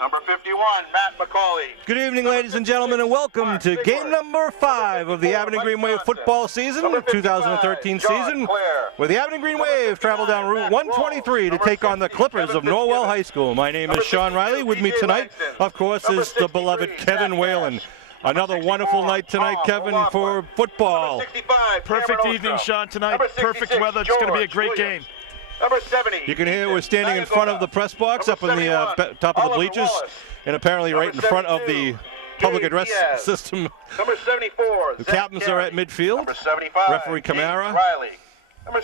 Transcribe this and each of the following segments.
Number 51, Matt McCauley. Good evening, ladies and gentlemen, and welcome to game number 5 of the Abington Green Wave football season, 2013 season, where the Abington Green Wave travel down Route 123 to take on the Clippers of Norwell High School. My name is Sean Riley. With me tonight, of course, is the beloved Kevin Whalen. Another wonderful night tonight, Kevin, for football. Perfect evening, Sean, tonight. Perfect weather. It's going to be a great game. Number 70. You can hear we're standing in front of the press box up in the top of the bleachers, and apparently right in front of the public address system. Number 74. The captains are at midfield. Number 75. Referee Camara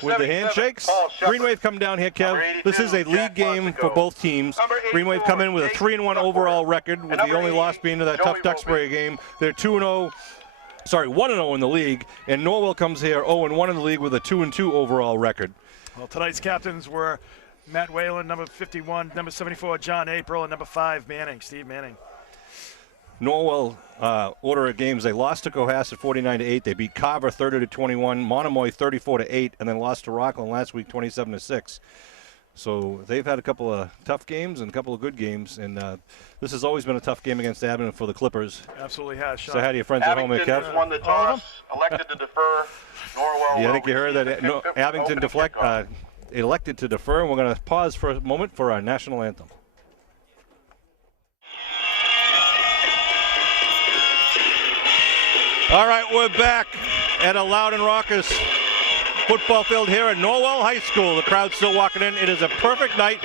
with the handshakes. Green Wave come down here, Kev. This is a league game for both teams. Green Wave come in with a 3-1 overall record, with the only loss being to that tough Duxbury game. They're 1-0 in the league, and Norwell comes here 0-1 in the league with a 2-2 overall record. Well, tonight's captains were Matt Whalen, number 51, number 74, John April, and number 5, Steve Manning. Norwell order of games, they lost to Cohasset 49-8. They beat Carver 30-21, Monomoy 34-8, and then lost to Rockland last week 27-6. So they've had a couple of tough games and a couple of good games, and this has always been a tough game against Abington for the Clippers. Absolutely has, Sean. So how do your friends at home, Abington Kev? won the toss, elected to defer. Norwell. Yeah, I think you heard that Abington elected to defer, and we're going to pause for a moment for our national anthem. All right, we're back at a loud and raucous football field here at Norwell High School. The crowd's still walking in. It is a perfect night.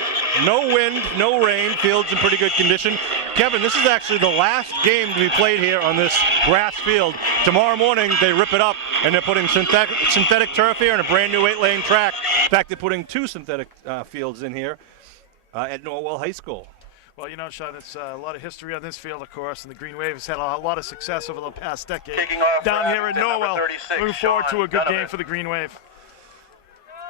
No wind, no rain. Field's in pretty good condition. Kevin, this is actually the last game to be played here on this grass field. Tomorrow morning, they rip it up, and they're putting synthetic turf here and a brand new 8-lane track. In fact, they're putting 2 synthetic fields in here at Norwell High School. Well, you know, Sean, it's a lot of history on this field, of course, and the Green Wave has had a lot of success over the past decade down here in Norwell. Looking forward to a good game for the Green Wave.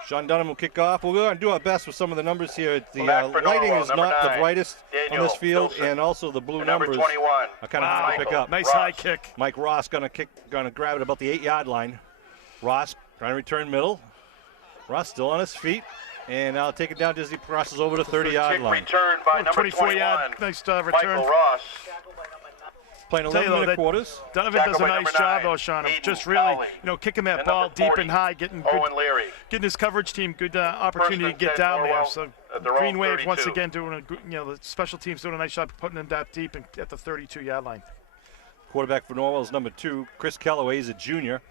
Sean Dunham will kick off. We're going to do our best with some of the numbers here. The lighting is not the brightest on this field, and also the blue numbers are kind of hard to pick up. Nice high kick. Mike Ross going to grab it about the 8-yard line. Ross trying to return middle. Ross still on his feet, and now take it down as he crosses over the 30-yard line. Return by number 24-yard, nice return. Michael Ross. Playing 11-minute quarters. Donovan does a nice job, though, Sean, of just really, kicking that ball deep and high, getting his coverage team good opportunity to get down there. So Green Wave once again doing the special teams doing a nice job putting them that deep and at the 32-yard line. Quarterback for Norwell is number 2, Chris Kellaway. He's a junior.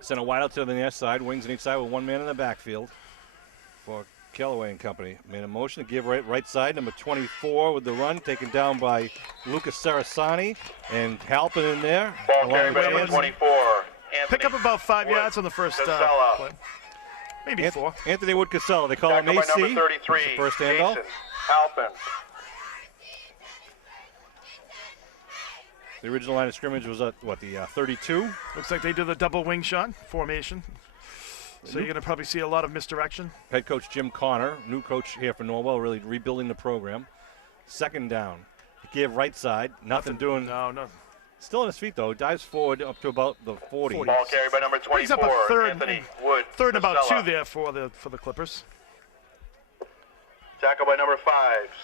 Sent a wide out to the near side, wings on each side with one man in the backfield for Kellaway and company. Made a motion to give right side, number 24 with the run, taken down by Lucas Sarasani, and Halpin in there. Ball carried by number 24. Pick up about 5 yards on the first play. Maybe 4. Anthony Wood Casella, they call him AC. Number 33, the first handoff. Halpin. The original line of scrimmage was at, the 32? Looks like they did the double wing shot formation. So you're going to probably see a lot of misdirection. Head coach Jim Connor, new coach here for Norwell, really rebuilding the program. Second down. He gave right side. Nothing doing. No. Still on his feet, though. Dives forward up to about the 40. Ball carried by number 24. Brings up a third, Anthony Wood. Third and about 2 there for the Clippers. Tackle by number 5.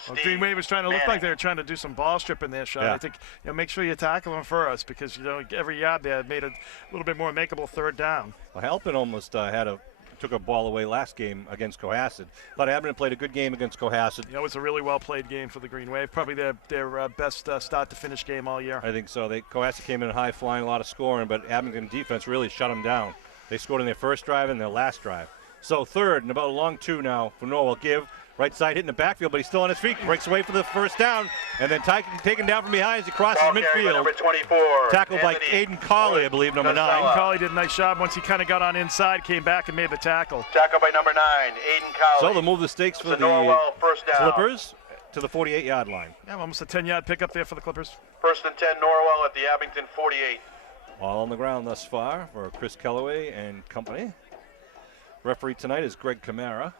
Well, Green Wave was trying to look like they were trying to do some ball stripping there, Sean. Yeah. I think make sure you tackle them first because every yard there made a little bit more makeable third down. Well, Halpin almost took a ball away last game against Cohasset. Thought Abington played a good game against Cohasset. It's a really well played game for the Green Wave. Probably their best start to finish game all year. I think so. Cohasset came in high flying, a lot of scoring, but Abington defense really shut them down. They scored in their first drive and their last drive. So third and about a long 2 now for Norwell. Give. Right side hitting the backfield, but he's still on his feet. Breaks away for the first down, and then taken down from behind as he crosses midfield. Number 24. Tackled by Aiden Colley, I believe, number 9. Aiden Colley did a nice job once he kind of got on inside, came back and made the tackle. Tackled by number 9, Aiden Colley. So they'll move the stakes for the first down. Clippers to the 48-yard line. Yeah, almost a 10-yard pickup there for the Clippers. First and 10, Norwell at the Abington 48. All on the ground thus far for Chris Kellaway and company. Referee tonight is Greg Camara.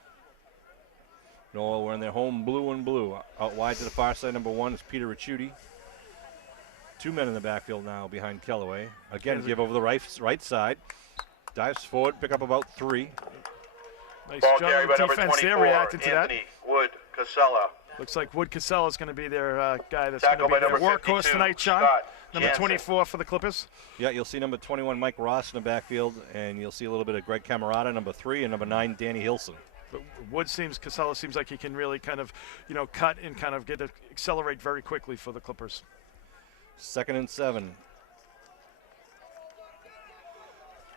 Norwell wearing their home blue and blue. Out wide to the far side, number 1 is Peter Ricciuti. 2 men in the backfield now behind Kellaway. Again, give over the right side. Dives forward, pick up about 3. Nice job of defense there, reacting to that. Wood Casella. Looks like Wood Casella is going to be their guy that's going to be their workhorse tonight, Sean. Number 24 for the Clippers. Yeah, you'll see number 21, Mike Ross in the backfield, and you'll see a little bit of Greg Camerata, number 3, and number 9, Danny Hilson. But Casella seems like he can really kind of, cut and kind of accelerate very quickly for the Clippers. 2nd and 7.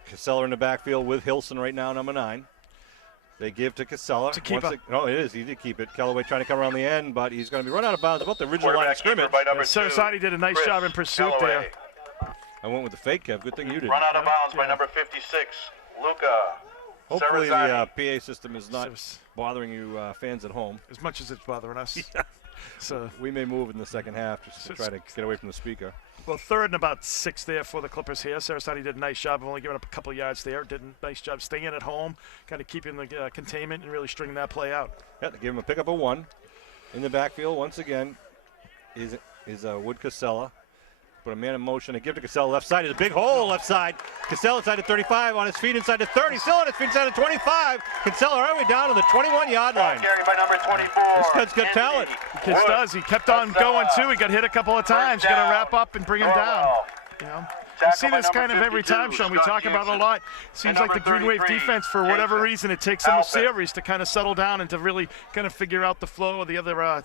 Casella in the backfield with Hilson right now, number 9. They give to Casella. To keep no, it is. He did keep it. Kellaway trying to come around the end, but he's going to be run out of bounds about the original line of scrimmage. Sarasati did a nice job in pursuit there. I went with the fake, Kev. Good thing you did. Run out of bounds by number 56, Luca. Hopefully the PA system is not bothering you fans at home. As much as it's bothering us. Yeah. So we may move in the second half just to try to get away from the speaker. Well, 3rd and about 6 there for the Clippers here. Sarasati did a nice job of only giving up a couple of yards there. Did a nice job staying at home, kind of keeping the containment and really stringing that play out. Yeah, they give him a pickup of 1. In the backfield, once again, is Wood Casella. Put a man in motion and give to Casella left side. There's a big hole left side. Casella inside the 35, on his feet inside the 30, still on his feet inside the 25. Casella all the way down to the 21-yard line. Carried by number 24. This kid's got talent. The kid does. He kept on going too. He got hit a couple of times. Got to wrap up and bring him down. You see this kind of every time, Sean. We talk about it a lot. Seems like the Green Wave defense, for whatever reason, it takes them a series to kind of settle down and to really kind of figure out the flow of the other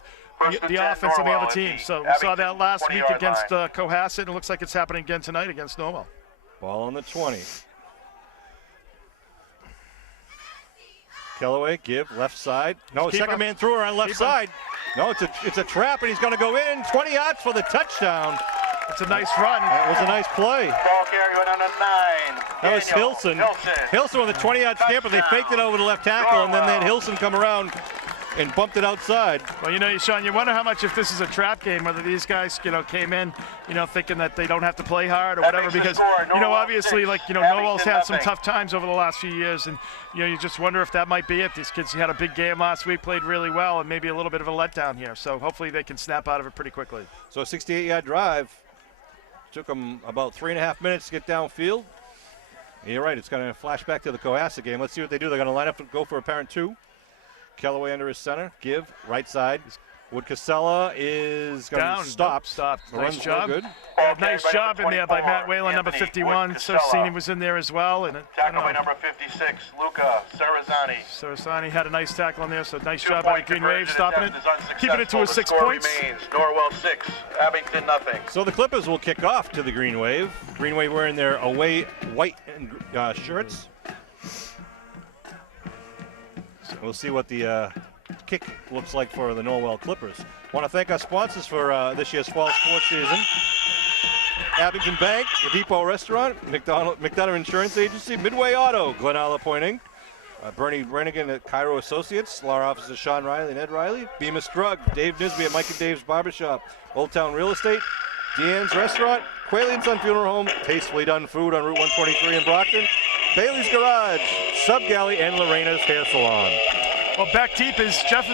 the offense on the other team. So we saw that last week against Cohasset, and it looks like it's happening again tonight against Norwell. Ball on the 20. Kellaway, give, left side. No, second man through her on left side. No, it's a trap, and he's going to go in. 20 yards for the touchdown. It's a nice run. That was a nice play. Ball carrier on number 9. That was Hilson. Hilson with a 20-yard scamper. They faked it over the left tackle, and then they had Hilson come around and bumped it outside. Well, Sean, you wonder how much, if this is a trap game, whether these guys, came in, thinking that they don't have to play hard or whatever, because, obviously, Norwell's had some tough times over the last few years, and, you just wonder if that might be it. These kids had a big game last week, played really well, and maybe a little bit of a letdown here. So hopefully they can snap out of it pretty quickly. So a 68-yard drive. Took them about 3.5 minutes to get downfield. You're right, it's going to flash back to the Cohasset game. Let's see what they do. They're going to line up and go for a parent 2. Kellaway under his center. Give, right side. Wood Casella is going to stop. Nice job. Good. Nice job in there by Matt Whalen, number 51. Sarasani was in there as well. And tackle by number 56, Luca Sarasani. Sarasani had a nice tackle in there, so nice job by the Green Wave, stopping it, keeping it to a 6 points. Norwell 6, Abington nothing. So the Clippers will kick off to the Green Wave. Green Wave wearing their away white shirts. We'll see what the kick looks like for the Norwell Clippers. Want to thank our sponsors for this year's fall sports season. Abington Bank, the Depot Restaurant, McDonough Insurance Agency, Midway Auto, Glen Isle Pointing, Bernie Brennigan at Cairo Associates, law offices Sean Riley and Ed Riley, Bemis Drug, Dave Nisby at Mike and Dave's Barbershop, Old Town Real Estate, Deanne's Restaurant, Quayle & Son Funeral Home, Tastefully Done Food on Route 123 in Brockton, Bailey's Garage, Sub Galley, and Lorena's Hair Salon. Well, back deep is Jeff.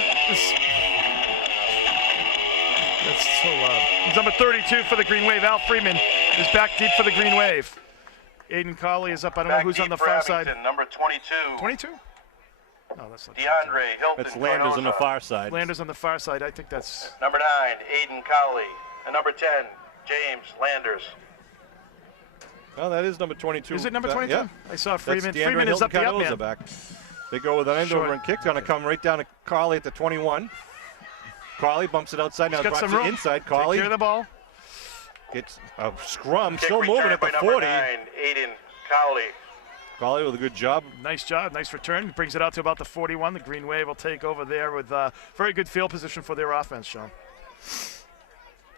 That's so loud. He's number 32 for the Green Wave. Al Freeman is back deep for the Green Wave. Aiden Colley is up. I don't know who's on the far side. Number 22. 22? No, that's not DeAndre Hilton. That's Landers on the far side. Landers on the far side. I think that's. Number 9, Aiden Colley. And number 10, James Landers. Oh, that is number 22. Is it number 22? Yeah. I saw Freeman. That's Freeman is up the up man. Back. They go with an end over and kick. Going to come right down to Colley at the 21. Colley bumps it outside. Now drops it inside. Colley. Take care of the ball. Gets a scrum. Kick still moving at the 40. 9, Aiden Colley. Colley with a good job. Nice job. Nice return. Brings it out to about the 41. The Green Wave will take over there with very good field position for their offense, Sean.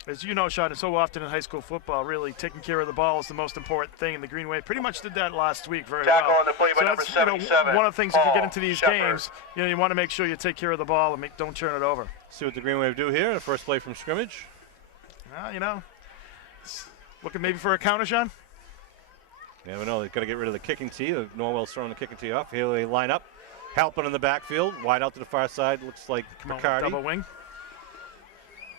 As you know, Sean, so often in high school football, really taking care of the ball is the most important thing, and the Green Wave pretty much did that last week very well. Tackle on the play by number 77. One of the things, if you get into these games, you want to make sure you take care of the ball and don't turn it over. See what the Green Wave do here. The first play from scrimmage. Looking maybe for a counter, Sean? You never know. They've got to get rid of the kicking tee. Norwell's throwing the kicking tee off. Here they line up. Halpin in the backfield. Wide out to the far side. Looks like Bacardi. Double wing.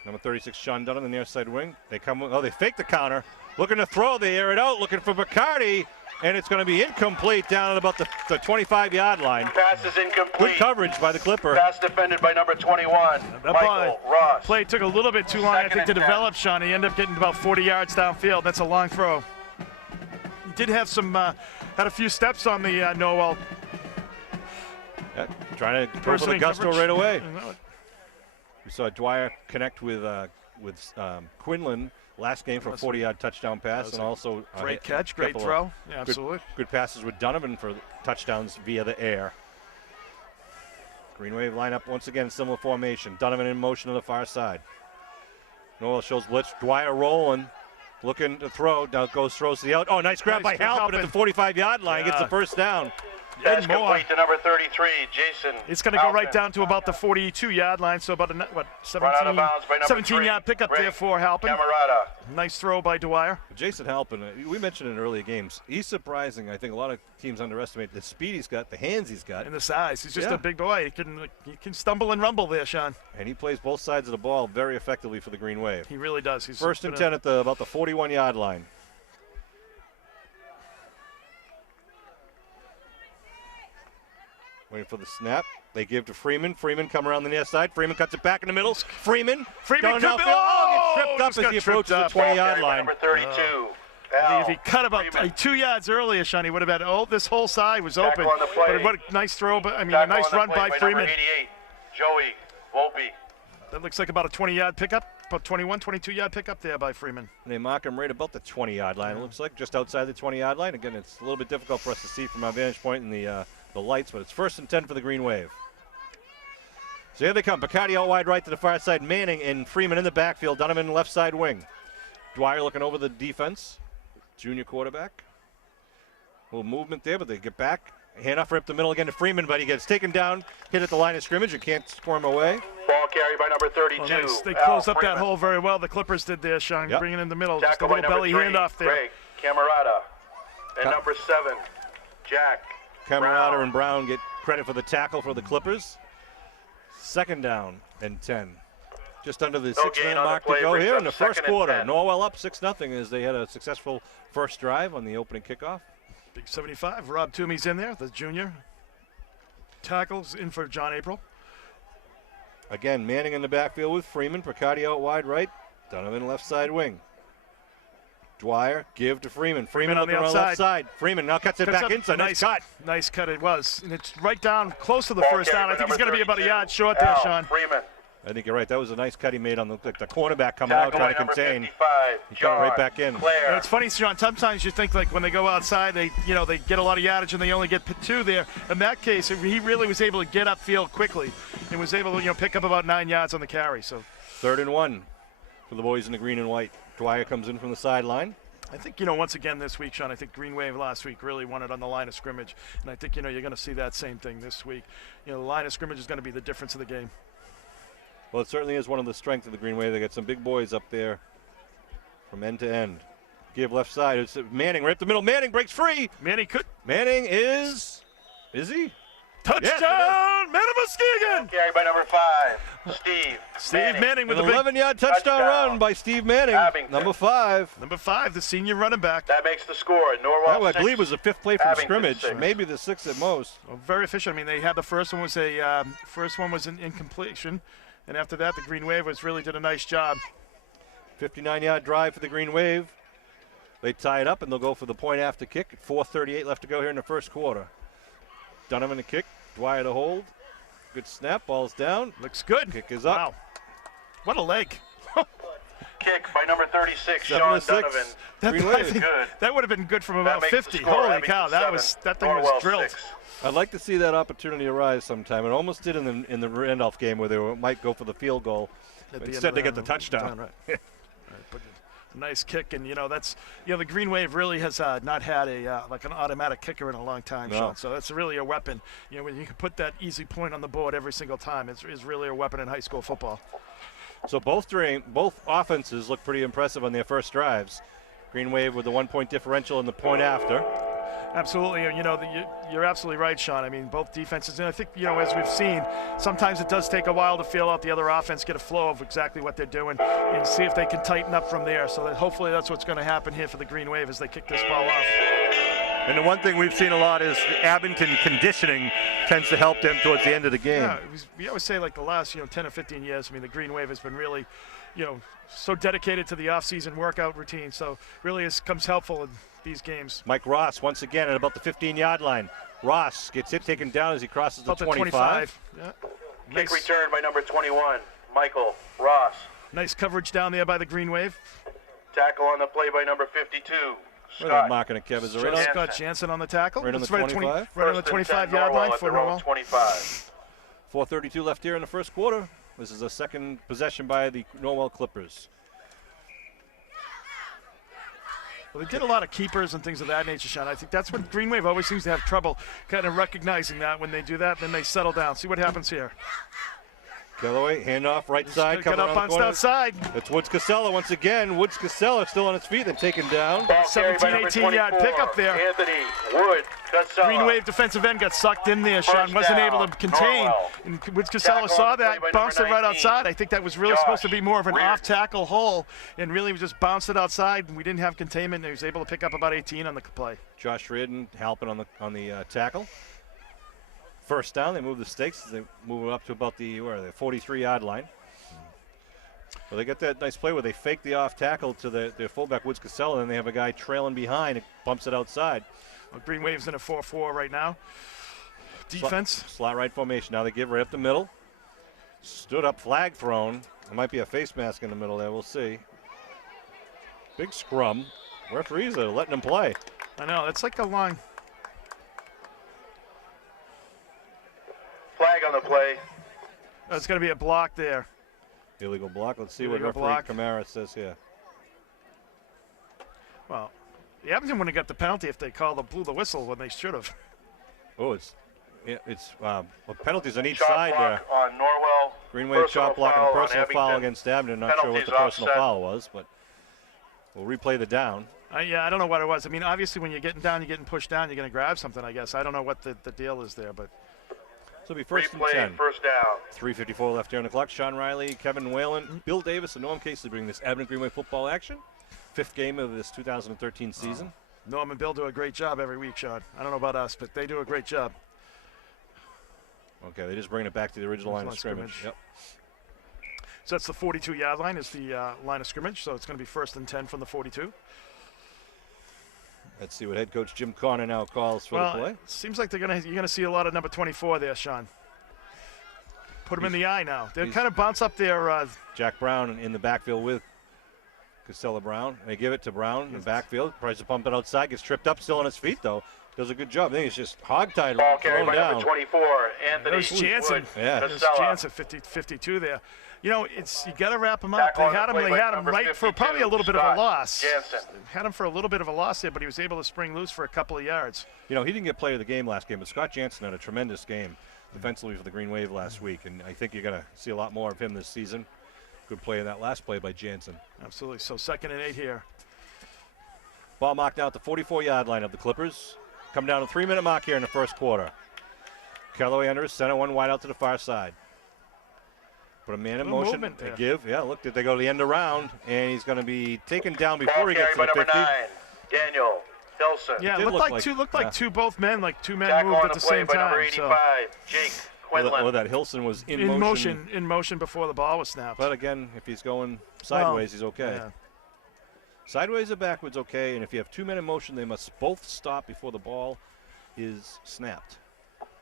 Number 36, Sean Dunham, in the near side wing. They come. Oh, they fake the counter. Looking to throw. They air it out. Looking for Bacardi. And it's going to be incomplete down at about the 25-yard line. Pass is incomplete. Good coverage by the Clipper. Pass defended by number 21, Michael Ross. Play took a little bit too long, I think, to develop, Sean. He ended up getting about 40 yards downfield. That's a long throw. He did have some, had a few steps on the Norwell. Yeah, trying to go for the gusto right away. We saw Dwyer connect with Quinlan last game for a 40-yard touchdown pass, and also great catch, great throw. Yeah, absolutely. Good passes with Donovan for touchdowns via the air. Green Wave lineup once again, similar formation. Donovan in motion to the far side. Norwell shows blitz. Dwyer rolling, looking to throw. Now throws to the out. Oh, nice grab by Halpin at the 45-yard line. Gets the first down. That's complete to number 33, Jason. It's going to go right down to about the 42-yard line, so about a 17-yard pickup there for Halpin. Camerata. Nice throw by Dwyer. Jason Halpin, we mentioned in earlier games, he's surprising. I think a lot of teams underestimate the speed he's got, the hands he's got. And the size. He's just a big boy. He can stumble and rumble there, Sean. And he plays both sides of the ball very effectively for the Green Wave. He really does. He's first and 10 at about the 41-yard line. Waiting for the snap. They give to Freeman. Freeman come around the near side. Freeman cuts it back in the middle. Freeman could be, gets tripped up as he approaches the 20-yard line. Number 32. If he cut about 2 yards earlier, Sean, he would have had, this whole side was open. But what a nice throw, a nice run by Freeman. 88, Joey Volpe. That looks like about a 20-yard pickup, about 21, 22-yard pickup there by Freeman. They mark him right about the 20-yard line. It looks like just outside the 20-yard line. Again, it's a little bit difficult for us to see from our vantage point in the lights, but it's first and 10 for the Green Wave. So here they come. Bacardi out wide right to the far side. Manning and Freeman in the backfield. Donovan left side wing. Dwyer looking over the defense. Junior quarterback. A little movement there, but they get back. Handoff right up the middle again to Freeman, but he gets taken down, hit at the line of scrimmage. You can't score him away. Ball carried by number 32. Oh, nice. They closed up that hole very well. The Clippers did there, Sean, bringing in the middle. Just a little belly handoff there. Greg Camerata. And number 7, Jack Camerata and Brown get credit for the tackle for the Clippers. Second down and 10. Just under the 6-minute mark to go here in the first quarter. Norwell up 6-0 as they had a successful first drive on the opening kickoff. Big 75. Rob Toomey's in there, the junior. Tackles in for John April. Again, Manning in the backfield with Freeman. Bacardi out wide right. Donovan left side wing. Dwyer, give to Freeman. Freeman on the left side. Freeman now cuts it back inside. Nice cut. Nice cut it was. And it's right down close to the first down. I think he's going to be about a yard short there, Sean. Freeman. I think you're right. That was a nice cut he made on the cornerback coming out trying to contain. 55, he cut right back in. It's funny, Sean. Sometimes you think like when they go outside, they get a lot of yardage and they only get 2 there. In that case, he really was able to get upfield quickly and was able to pick up about 9 yards on the carry. So 3rd and 1 for the boys in the green and white. Dwyer comes in from the sideline. I think, once again this week, Sean, I think Green Wave last week really won it on the line of scrimmage. And I think, you're going to see that same thing this week. The line of scrimmage is going to be the difference of the game. Well, it certainly is one of the strengths of the Green Wave. They got some big boys up there from end to end. Give left side. It's Manning right up the middle. Manning breaks free. Manning is he? Touchdown, Muskegon! Carried by number 5, Steve Manning with an 11-yard touchdown run by Steve Manning. Abington. Number 5. Number 5, the senior running back. That makes the score. Norwell. That, I believe, was the 5th play from Abington scrimmage, 6. maybe the 6th at most. Well, very efficient. I mean, they had the first one was an incompletion, and after that, the Green Wave did a nice job. 59-yard drive for the Green Wave. They tie it up, and they'll go for the point after kick. 4:38 left to go here in the first quarter. Donovan to kick. Dwyer to hold. Good snap. Ball's down. Looks good. Kick is up. Wow. What a leg. Kick by number 36, Sean Donovan. That would have been good from about 50. Holy cow, that thing was drilled. 6. I'd like to see that opportunity arise sometime. It almost did in the Randolph game where they might go for the field goal. Instead, they get the touchdown. Right. But nice kick, and that's the Green Wave really has not had an automatic kicker in a long time, Sean. So that's really a weapon. When you can put that easy point on the board every single time, it's really a weapon in high school football. So both offenses look pretty impressive on their first drives. Green Wave with the 1-point differential and the point after. Absolutely. You're absolutely right, Sean. I mean, both defenses, and I think, as we've seen, sometimes it does take a while to feel out the other offense, get a flow of exactly what they're doing, and see if they can tighten up from there. So that hopefully that's what's going to happen here for the Green Wave as they kick this ball off. And the one thing we've seen a lot is Abington conditioning tends to help them towards the end of the game. Yeah, we always say like the last 10 or 15 years, I mean, the Green Wave has been really, so dedicated to the off-season workout routine. So really it comes helpful in these games. Mike Ross once again at about the 15-yard line. Ross gets it taken down as he crosses the about 25. Yeah. Kick return by number 21, Michael Ross. Nice coverage down there by the Green Wave. Tackle on the play by number 52. Scott. Marking a Kev is right on. Scott Jansen on the tackle. Right on the 25. Right on the 25-yard line for Norwell. 25. 4:32 left here in the first quarter. This is a second possession by the Norwell Clippers. Well, they did a lot of keepers and things of that nature, Sean. I think that's what Green Wave always seems to have trouble kind of recognizing that when they do that, then they settle down. See what happens here. Callaway, handoff, right side, coming up on the corner. outside. It's Woods Casella once again. Woods Casella still on his feet, then taken down. 17, 18-yard pickup there. Anthony Wood Casella. Green Wave defensive end got sucked in there, Sean. Wasn't able to contain. And Woods Casella saw that, bounced it right outside. I think that was really supposed to be more of an off-tackle hole, and really just bounced it outside. And we didn't have containment, and he was able to pick up about 18 on the play. Josh Reardon helping on the tackle. First down, they move the stakes. They move up to about the 43-yard line. Well, they get that nice play where they fake the off tackle to their fullback Woods Casella, and then they have a guy trailing behind and bumps it outside. Well, Green Wave's in a 4-4 right now. Defense. Slot right formation. Now they give right up the middle. Stood up, flag thrown. There might be a face mask in the middle there. We'll see. Big scrum. Referees are letting them play. I know. That's like a long. Flag on the play. Oh, it's going to be a block there. Illegal block. Let's see Illegal what referee Kamara says here. Well, the Abington wouldn't have got the penalty if they blew the whistle when they should have. Oh, it's penalties on each Chop side there. On Norwell. Green Wave chop block and a personal foul against Abington. Not sure what the personal offset. foul was, but we'll replay the down. Yeah, I don't know what it was. I mean, obviously when you're getting down, you're getting pushed down, you're going to grab something, I guess. I don't know what the deal is there, but. So it'll be first and 10. First down. 3:54 left here on the clock. Sean Riley, Kevin Whalen, Bill Davis, and Norm Casey bring this Abington Green Wave football action. 5th game of this 2013 season. Norm and Bill do a great job every week, Sean. I don't know about us, but they do a great job. Okay, they just bring it back to the original line of scrimmage. Yep. So that's the 42-yard line is the line of scrimmage, so it's going to be first and 10 from the 42. Let's see what head coach Jim Connor now calls for the play. It seems like you're gonna see a lot of number 24 there, Sean. Put him in the eye now. They kind of bounce up there. Jack Brown in the backfield with Casella Brown. They give it to Brown in the backfield. Tries to pump it outside. Gets tripped up, still on his feet though. Does a good job. I think he's just hog-tied. Ball carried by number 24, Anthony. There's Jansen. Wood. Yeah. There's Jansen, 52 there. You got to wrap him up. They had him right for probably a little bit of a loss. Jansen. Had him for a little bit of a loss there, but he was able to spring loose for a couple of yards. He didn't get player of the game last game, but Scott Jansen had a tremendous game defensively for the Green Wave last week, and I think you're going to see a lot more of him this season. Good play in that last play by Jansen. Absolutely. So 2nd and 8 here. Ball marked out the 44-yard line of the Clippers. Come down to 3-minute mark here in the first quarter. Callaway under his center, one wide out to the far side. Put a man in motion to give. Yeah, look, did they go to the end around, and he's going to be taken down before he gets to the 50. Number 9, Daniel Hilson. Yeah, it looked like two men Tackle moved on at the play same by time. number 85, Jake Quinlan. Well, that Hilson was in motion before the ball was snapped. But again, if he's going sideways, he's okay. Yeah. Sideways or backwards, okay. And if you have 2 men in motion, they must both stop before the ball is snapped.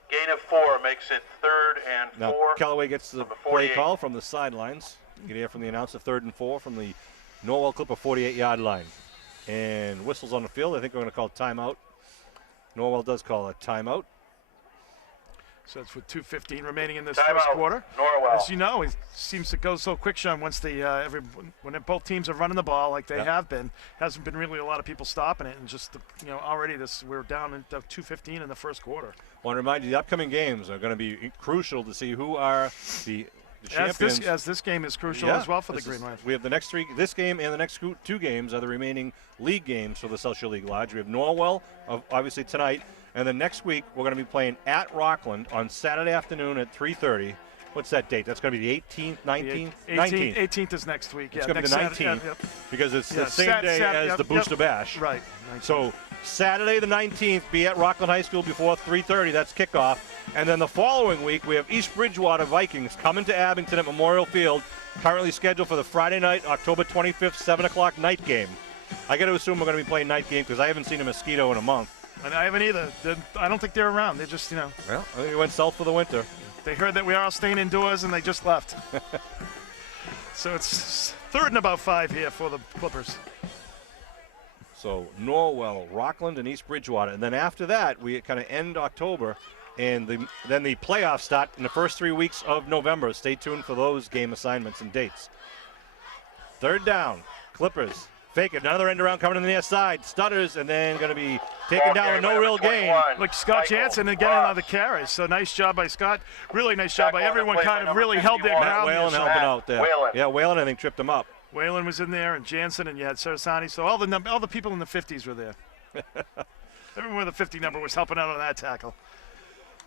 Gain of 4 makes it 3rd and 4. Now, Callaway gets the play call from the sidelines. You can hear from the announcer, 3rd and 4 from the Norwell Clipper 48-yard line. And whistles on the field. I think we're going to call timeout. Norwell does call a timeout. So it's with 2:15 remaining in this Time first out. quarter. Norwell. As you know, it seems to go so quick, Sean. Once when both teams are running the ball like they have been, hasn't been really a lot of people stopping it, and just already we're down at 2:15 in the first quarter. I want to remind you, the upcoming games are going to be crucial to see who are the the champions. As this game is crucial as well for the Green Wave. We have the next three. This game and the next two games are the remaining league games for the South Shore League Lodge. We have Norwell, obviously tonight, and then next week we're going to be playing at Rockland on Saturday afternoon at 3:30. What's that date? That's going to be the 18th, 19th? 19th. 18th is next week. It's going to be the 19th because it's the same day as the Booster Bash. Right. 19th. So Saturday the 19th, be at Rockland High School before 3:30. That's kickoff. And then the following week, we have East Bridgewater Vikings coming to Abington at Memorial Field, currently scheduled for the Friday night, October 25th, 7 o'clock night game. I got to assume we're going to be playing night game because I haven't seen a mosquito in a month. And I haven't either. I don't think they're around. They're just, Well, I think they went south for the winter. They heard that we are all staying indoors, and they just left. So it's 3rd and about 5 here for the Clippers. So Norwell, Rockland, and East Bridgewater. And then after that, we kind of end October, and then the playoffs start in the first 3 weeks of November. Stay tuned for those game assignments and dates. 3rd down, Clippers. Fake it, another end around coming to the near side. Stutters, and then going to be taken down with no real gain. Like Scott Jansen again another carry. So nice job by Scott. Really nice job by everyone. Kind of really held their ground. Whalen helping out there. Yeah, Whalen I think tripped him up. Whalen was in there, and Jansen, and you had Sarasani. So all the people in the 50s were there. Everyone with a 50 number was helping out on that tackle.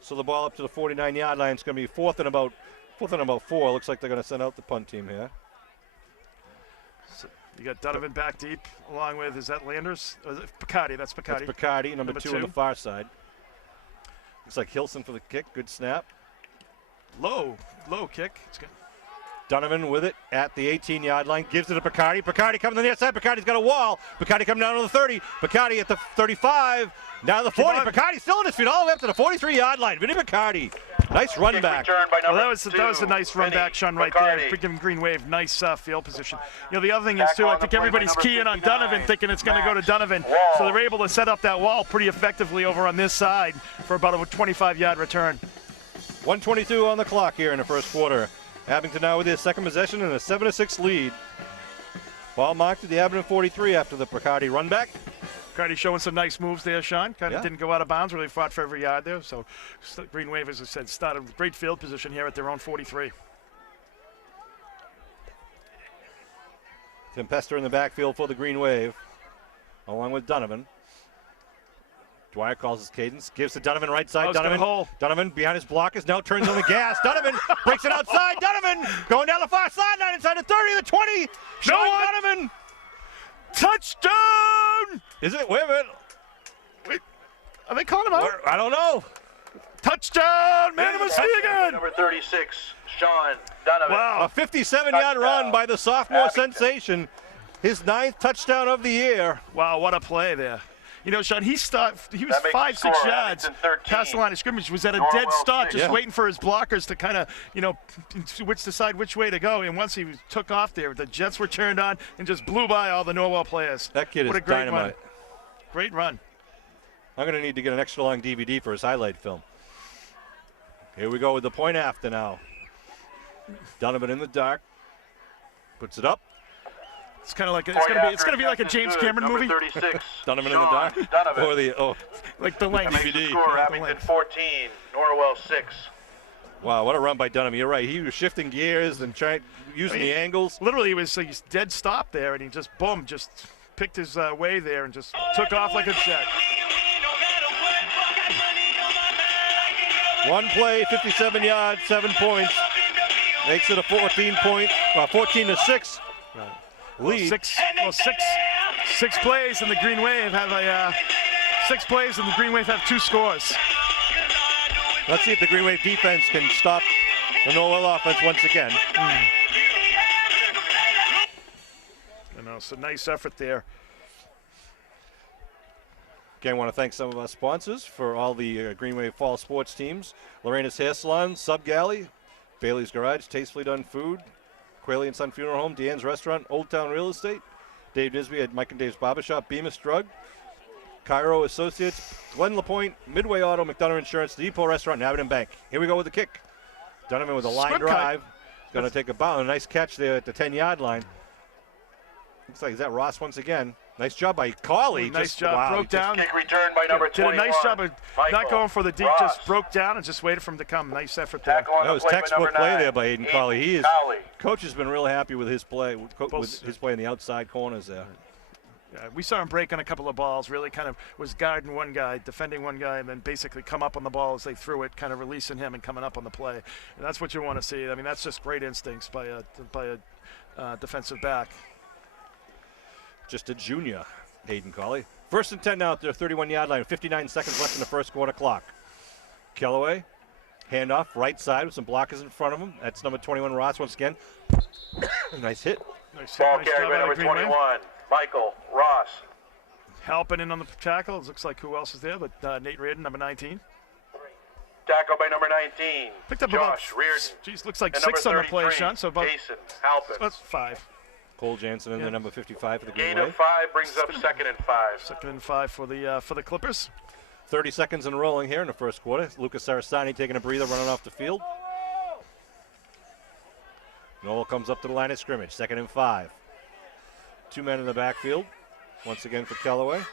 So the ball up to the 49-yard line. It's going to be fourth and about 4. Looks like they're going to send out the punt team here. So you got Donovan back deep, along with, is that Landers? Or is it Picardi? That's Picardi. That's Picardi, number 2 on the far side. Looks like Hilson for the kick. Good snap. Low kick. It's good. Donovan with it at the 18-yard line. Gives it to Picardi. Picardi coming to the outside. Picardi's got a wall. Picardi coming down to the 30. Picardi at the 35. Now the 40. Picardi still in his feet all the way up to the 43-yard line. Vinny Picardi. Nice run back. Well, that was a nice run back, Sean, right there. Giving Green Wave nice field position. The other thing is, too, I think everybody's keying on Donovan, thinking it's going to go to Donovan. So they're able to set up that wall pretty effectively over on this side for about a 25-yard return. 1:22 on the clock here in the first quarter. Abington now with his second possession and a 7-6 lead. Ball marked at the Abington 43 after the Picardi run back. Picardi showing some nice moves there, Sean. Kind of didn't go out of bounds, really fought for every yard there. So Green Wave, as I said, started with great field position here at their own 43. Tempesta in the backfield for the Green Wave, along with Donovan. Dwyer calls his cadence, gives to Donovan right side. Donovan behind his blockers, now turns on the gas. Donovan breaks it outside. Donovan going down the far sideline inside the 30, the 20. Donovan. Touchdown! Is it? Wait a minute. Wait, are they calling him out? I don't know. Touchdown! Man of the sea again! Number 36, Sean Donovan. Wow. A 57-yard run by the sophomore sensation. His 9th touchdown of the year. Wow, what a play there. Sean, he was 5-6 yards past the line of scrimmage, was at a dead stop, just waiting for his blockers to kind of, decide which way to go. And once he took off there, the Jets were turned on and just blew by all the Norwell players. That kid is dynamite. Great run. I'm going to need to get an extra long DVD for his highlight film. Here we go with the point after now. Donovan in the dark. Puts it up. It's kind of like it's gonna be like a James Cameron movie. 36, Donovan in the dark. Or like the length. DVD. Score, Abington 14, Norwell 6. Wow, what a run by Donovan. You're right. He was shifting gears and using the angles. Literally, he was dead stop there, and he just picked his way there and just took off like a jet. One play, 57 yards, 7 points. Makes it a 14-6. Lead. Six plays, and the Green Wave have 6 plays, and the Green Wave have 2 scores. Let's see if the Green Wave defense can stop the Norwell offense once again. So nice effort there. Again, I want to thank some of our sponsors for all the Green Wave fall sports teams: Lorena's Hair Salon, Sub Galley, Bailey's Garage, Tastefully Done Food, Quayle and Son Funeral Home, Deanne's Restaurant, Old Town Real Estate, Dave Nisby at Mike and Dave's Barbershop, Bemis Drug, Cairo Associates, Glen LaPointe, Midway Auto, McDonough Insurance, The Depot Restaurant, and Abington Bank. Here we go with the kick. Donovan with a line drive. Going to take a bound. A nice catch there at the 10-yard line. Looks like, is that Ross once again? Nice job by Cauley. Nice job. Wow, broke down. Kick return by number 21. Did a nice job of Michael not going for the deep, Ross. just broke down and just waited for him to come. Nice effort there. That was textbook play there by Aiden Cauley. Coach has been really happy with his play, with his play in the outside corners there. We saw him break on a couple of balls, really kind of was guarding one guy, defending one guy, and then basically come up on the ball as they threw it, kind of releasing him and coming up on the play. And that's what you want to see. I mean, that's just great instincts by a defensive back. Just a junior, Aiden Cauley. 1st and 10 now at their 31-yard line. 59 seconds left in the first quarter clock. Kellaway, handoff, right side with some blockers in front of him. That's number 21, Ross, once again. Nice hit. Nice Ball nice carried by number 21, Michael Ross. Helping in on the tackle. It looks like who else is there, but Nate Reardon, number 19. Tackle by number 19, Picked up Josh about, Reardon. Geez, looks like And 6 on the play, 33, Sean, so about Jason Halpin. that's 5. Cole Jansen in the number 55 for the Green Gain Wave. of 5 brings up 2nd and 5. 2nd and 5 for the Clippers. 30 seconds and rolling here in the first quarter. Lucas Sarasani taking a breather, running off the field. Norwell comes up to the line of scrimmage. 2nd and 5. 2 men in the backfield. Once again for Kellaway.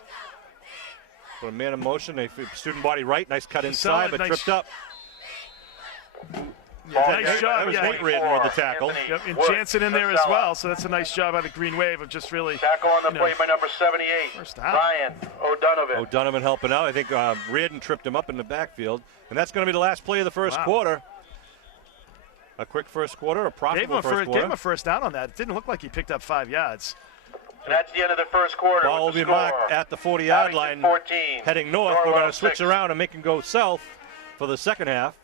Put a man in motion. A student body right. Nice cut inside, but tripped up. Yeah, nice job. That was Nate Reardon with the tackle. Yep, and Jansen in there as well, so that's a nice job by the Green Wave of just really. Tackle on the play by number 78, First down. Ryan O'Donovan. O'Donovan helping out. I think Reardon tripped him up in the backfield. And that's going to be the last play of the first quarter. A quick first quarter, a profitable first quarter. Gave him a first down on that. It didn't look like he picked up 5 yards. And that's the end of the first quarter. Ball will be marked at the 40-yard line. 14, Heading north. We're going to switch around and make him go south for the second half.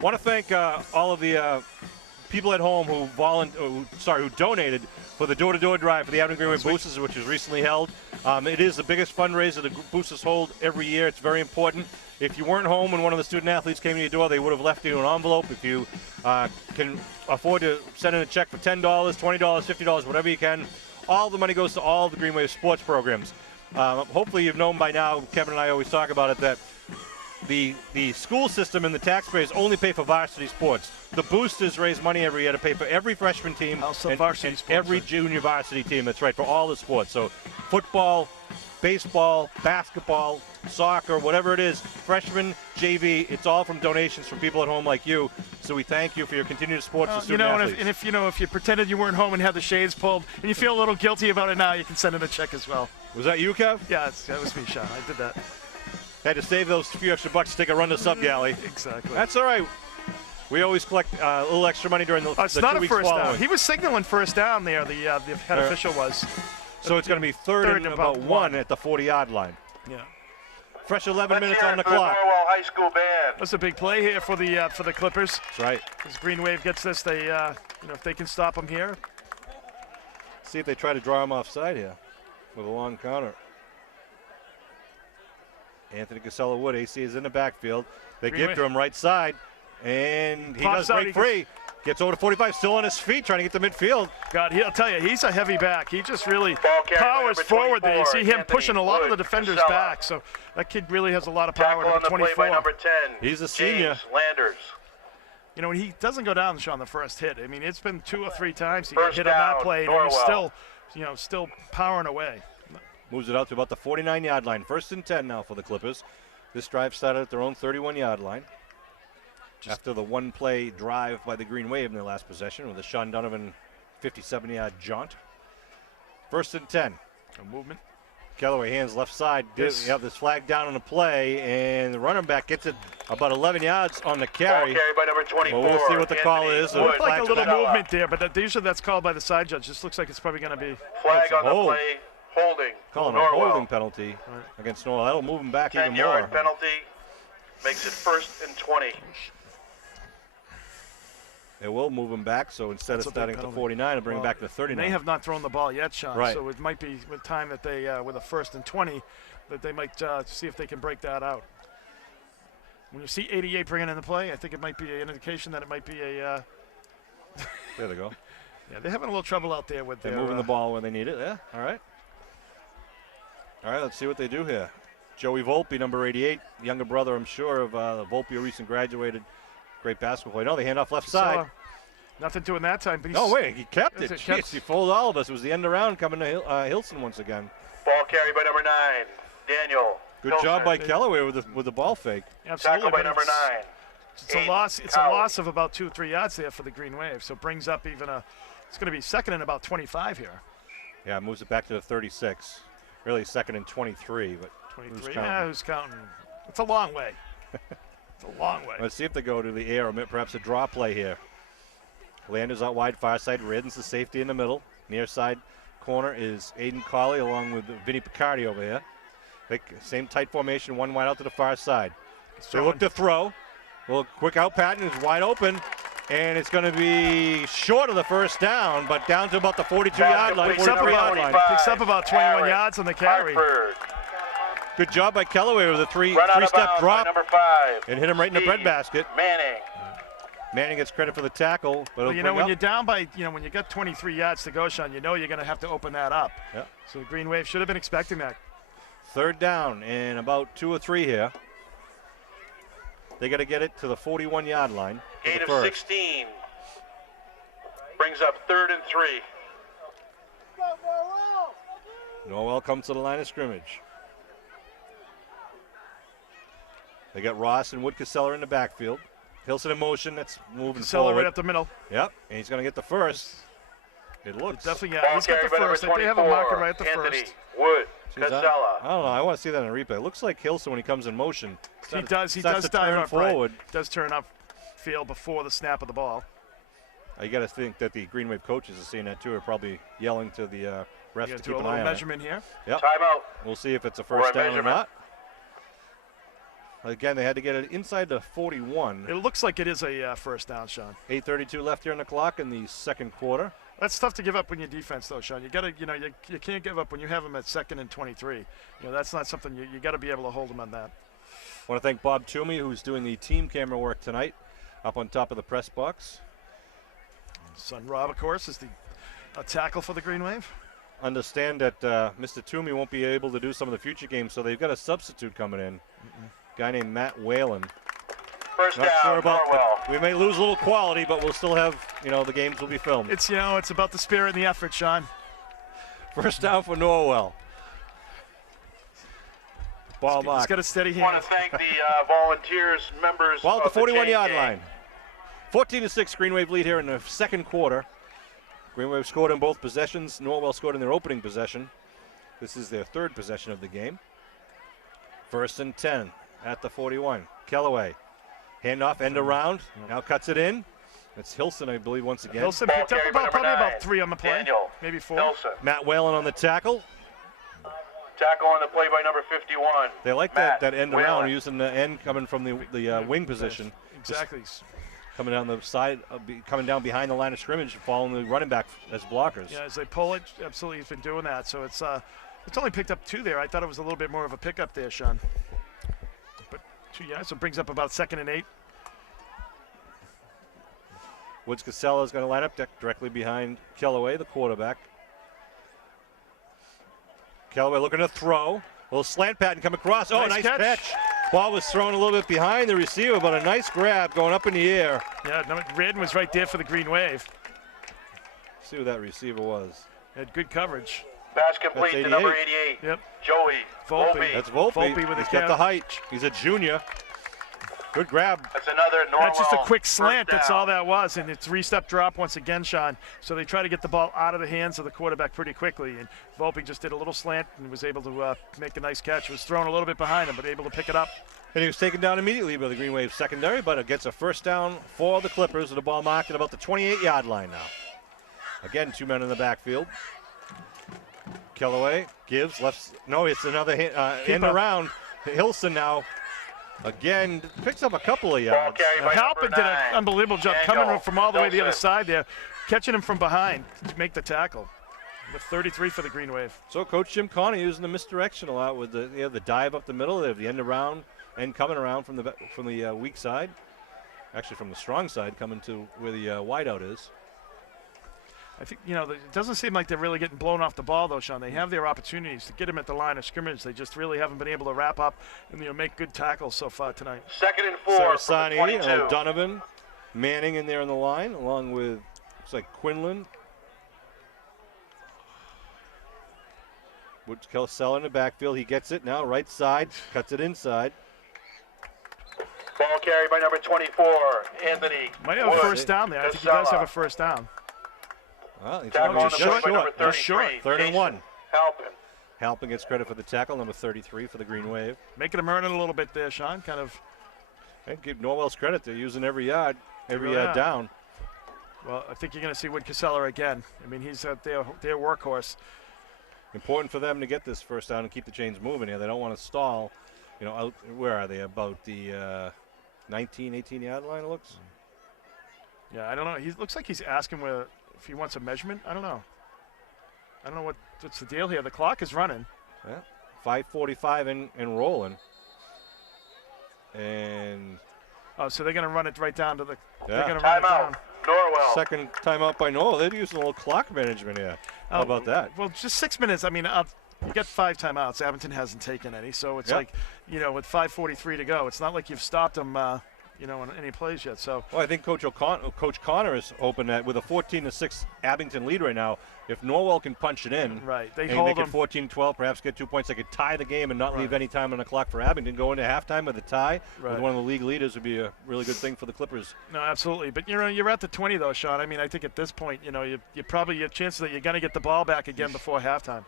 Want to thank all of the people at home who donated for the door-to-door drive for the Abington Green Wave Boosters, which was recently held. It is the biggest fundraiser the Boosters hold every year. It's very important. If you weren't home when one of the student athletes came to your door, they would have left you an envelope. If you can afford to send in a check for $10, $20, $50, whatever you can, all the money goes to all the Green Wave sports programs. Hopefully you've known by now, Kevin and I always talk about it, that the school system and the taxpayers only pay for varsity sports. The boosters raise money every year to pay for every freshman team and every junior varsity team. That's right, for all the sports. So football, baseball, basketball, soccer, whatever it is, freshman, JV, it's all from donations from people at home like you. So we thank you for your continued support for student athletes. And if you pretended you weren't home and had the shades pulled and you feel a little guilty about it now, you can send in a check as well. Was that you, Kev? Yeah, that was me, Sean. I did that. Had to save those few extra bucks to take a run to Sub Galley. Exactly. That's all right. We always collect a little extra money during the 2 weeks not a first following. down. He was signaling first down there, the head official was. So it's going to be third and about 1 at the 40-yard line. Yeah. Fresh 11 minutes on the clock. Norwell High School band. That's a big play here for the Clippers. That's right. As Green Wave gets this, they if they can stop them here. See if they try to draw him offside here with a long counter. Anthony Casella-Wood, AC is in the backfield. They give to him right side, and he does break free. Gets over to 45, still on his feet, trying to get to midfield. God, I'll tell you, he's a heavy back. He just really powers forward there. You see him pushing a lot of the defenders back, so that kid really has a lot of power. Tackle on the 24. Play by number 10. He's a senior. James Landers. You know, he doesn't go down, Sean, the first hit. I mean, it's been 2 or 3 times he First hit on that play, Norwell. and he's still powering away. Moves it out to about the 49-yard line. 1st and 10 now for the Clippers. This drive started at their own 31-yard line. After the one-play drive by the Green Wave in their last possession with a Sean Donovan 57-yard jaunt. 1st and 10. A movement. Kellaway hands left side. You have this flag down on the play, and the running back gets it about 11 yards on the carry. Ball carried by number 24. Well, we'll see what the call is. It looked like a little movement there, but usually that's called by the side judge. This looks like it's probably going to be flag on the play. Holding. Calling a holding penalty against Norwell. That'll move him back even more. 10-yard penalty makes it 1st and 20. It will move him back, so instead of starting at the 49, it'll bring him back to 39. They have not thrown the ball yet, Sean, right. So it might be with time that they, with a 1st and 20, that they might see if they can break that out. When you see 88 bringing in the play, I think it might be an indication that it might be a... There they go. Yeah, they're having a little trouble out there with They're moving the ball when they need it, yeah, all right. All right, let's see what they do here. Joey Volpe, number 88, younger brother, I'm sure, of Volpe, a recent graduated great basketball player. No, they hand off left side. Nothing doing that time. But no, wait, he kept it. Jeez, he fooled all of us. It was the end around coming to Hilson once again. Ball carried by number 9, Daniel. Good job by Kellaway with the ball fake. Absolutely. Tackle by number 9. It's a loss. It's a loss of about 2 or 3 yards there for the Green Wave. So it brings up even it's going to be second and about 25 here. Yeah, moves it back to the 36. Really second and 23, but 23. Who's counting? It's a long way. It's a long way. Let's see if they go to the air or perhaps a draw play here. Landers out wide, far side. Reddens the safety in the middle. Near side corner is Aiden Colley along with Vinny Picardi over here. Same tight formation, one wide out to the far side. They look to throw. A little quick out pattern is wide open, and it's going to be short of the first down, but down to about the 42-yard line. Picks up about 21 yards on the carry. Good job by Kellaway with a three-step drop number 5. and hit him right in the breadbasket. Manning gets credit for the tackle, but well, when you're down by, when you got 23 yards to go, Sean, you're going to have to open that up. Yep. So the Green Wave should have been expecting that. Third down and about 2 or 3 here. They got to get it to the 41-yard line. Gain of 16. Brings up 3rd and 3. Norwell comes to the line of scrimmage. They got Ross and Wood-Casella in the backfield. Hilson in motion. That's moving forward. Right up the middle. Yep, and he's going to get the first. It looks. Definitely, yeah. He's got the first. They have a marker right at the first. Wood. Casella. I don't know. I want to see that in a replay. It looks like Hilson when he comes in motion. He does dive forward. Right. Does turn up field before the snap of the ball. You got to think that the Green Wave coaches are seeing that too. Are probably yelling to the refs to keep an eye on measurement here. Yep. Timeout. We'll see if it's a first down or not. Again, they had to get it inside the 41. It looks like it is a first down, Sean. 8:32 left here on the clock in the second quarter. That's tough to give up when you're defense, though, Sean. You got to, you can't give up when you have them at 2nd and 23. That's not something you got to be able to hold them on that. I want to thank Bob Toomey, who's doing the team camera work tonight, up on top of the press box. Son Rob, of course, is a tackle for the Green Wave. Understand that Mr. Toomey won't be able to do some of the future games, so they've got a substitute coming in. Guy named Matt Whalen. First Not down, sure about Norwell. We may lose a little quality, but we'll still have, the games will be filmed. It's, it's about the spirit and the effort, Sean. First down for Norwell. Ball mark. He's got a steady hand. I want to thank the volunteers, members Ball at the 41-yard game. line. 14-6 Green Wave lead here in the second quarter. Green Wave scored in both possessions. Norwell scored in their opening possession. This is their third possession of the game. 1st and 10 at the 41. Kellaway. Handoff, end around. Now cuts it in. It's Hilson, I believe, once again. Hilson picked up probably about 3 on the play. Daniel. Maybe 4. Hilson. Matt Whalen on the tackle. Tackle on the play by number 51. They like that end around, using the end coming from the wing position. Exactly. Coming down the side, coming down behind the line of scrimmage, following the running back as blockers. Yeah, as they pull it, absolutely he's been doing that. So it's only picked up 2 there. I thought it was a little bit more of a pickup there, Sean. But 2 yards, so it brings up about 2nd and 8. Woods-Casella is going to line up directly behind Kellaway, the quarterback. Kellaway looking to throw. A little slant pattern come across. Oh, nice catch. Ball was thrown a little bit behind the receiver, but a nice grab going up in the air. Yeah, Redden was right there for the Green Wave. Let's see who that receiver was. Had good coverage. Pass complete to number 88. Yep. Joey Volpe. That's Volpe. Volpe with He's got the height. He's a junior. Good grab. That's another Norwell. That's just a quick slant. That's all that was. And it's 3-step drop once again, Sean. So they try to get the ball out of the hands of the quarterback pretty quickly. And Volpe just did a little slant and was able to make a nice catch. It was thrown a little bit behind him, but able to pick it up. And he was taken down immediately by the Green Wave secondary, but it gets a first down for the Clippers with the ball marked at about the 28-yard line now. Again, 2 men in the backfield. Kellaway gives left. No, it's another end around. Hilson now. Again, picks up a couple of yards. Halpin did an unbelievable job coming from all the way to the other side there, catching him from behind to make the tackle. With 33 for the Green Wave. So Coach Jim Conner using the misdirection a lot with the dive up the middle. They have the end around and coming around from the weak side. Actually, from the strong side, coming to where the wideout is. I think, it doesn't seem like they're really getting blown off the ball, though, Sean. They have their opportunities to get them at the line of scrimmage. They just really haven't been able to wrap up and make good tackles so far tonight. 2nd and 4. Sarasani, O'Donovan, Manning in there on the line, along with, looks like Quinlan. Woods Casella in the backfield. He gets it now, right side, cuts it inside. Ball carried by number 24, Anthony. Might have a first down there. I think he does have a first down. Well, he's just short. Just short. 3rd and 1. Halpin. Halpin gets credit for the tackle, number 33 for the Green Wave. Making him earn it a little bit there, Sean. Kind of. And give Norwell's credit. They're using every yard down. Well, I think you're going to see Wood Casella again. I mean, he's their workhorse. Important for them to get this first down and keep the chains moving here. They don't want to stall. You know, where are they? About the 19, 18-yard line, it looks. Yeah, I don't know. He looks like he's asking if he wants a measurement. I don't know. I don't know what's the deal here. The clock is running. Yeah, 5:45 and rolling. And so they're going to run it right down to the. Yeah. They're going to run it down. Norwell. Second timeout by Norwell. They're using a little clock management here. How about that? Well, just 6 minutes. I mean, you get 5 timeouts. Abington hasn't taken any, so it's like, with 5:43 to go, it's not like you've stopped them, on any plays yet. So. Well, I think Coach Connor is open that with a 14-6 Abington lead right now. If Norwell can punch it in, right, they and hold make them. it 14-12, perhaps get 2 points, they could tie the game and not leave any time on the clock for Abington. Go into halftime with a tie with one of the league leaders would be a really good thing for the Clippers. No, absolutely. But you're at the 20 though, Sean. I mean, I think at this point, you probably have chances that you're going to get the ball back again before halftime.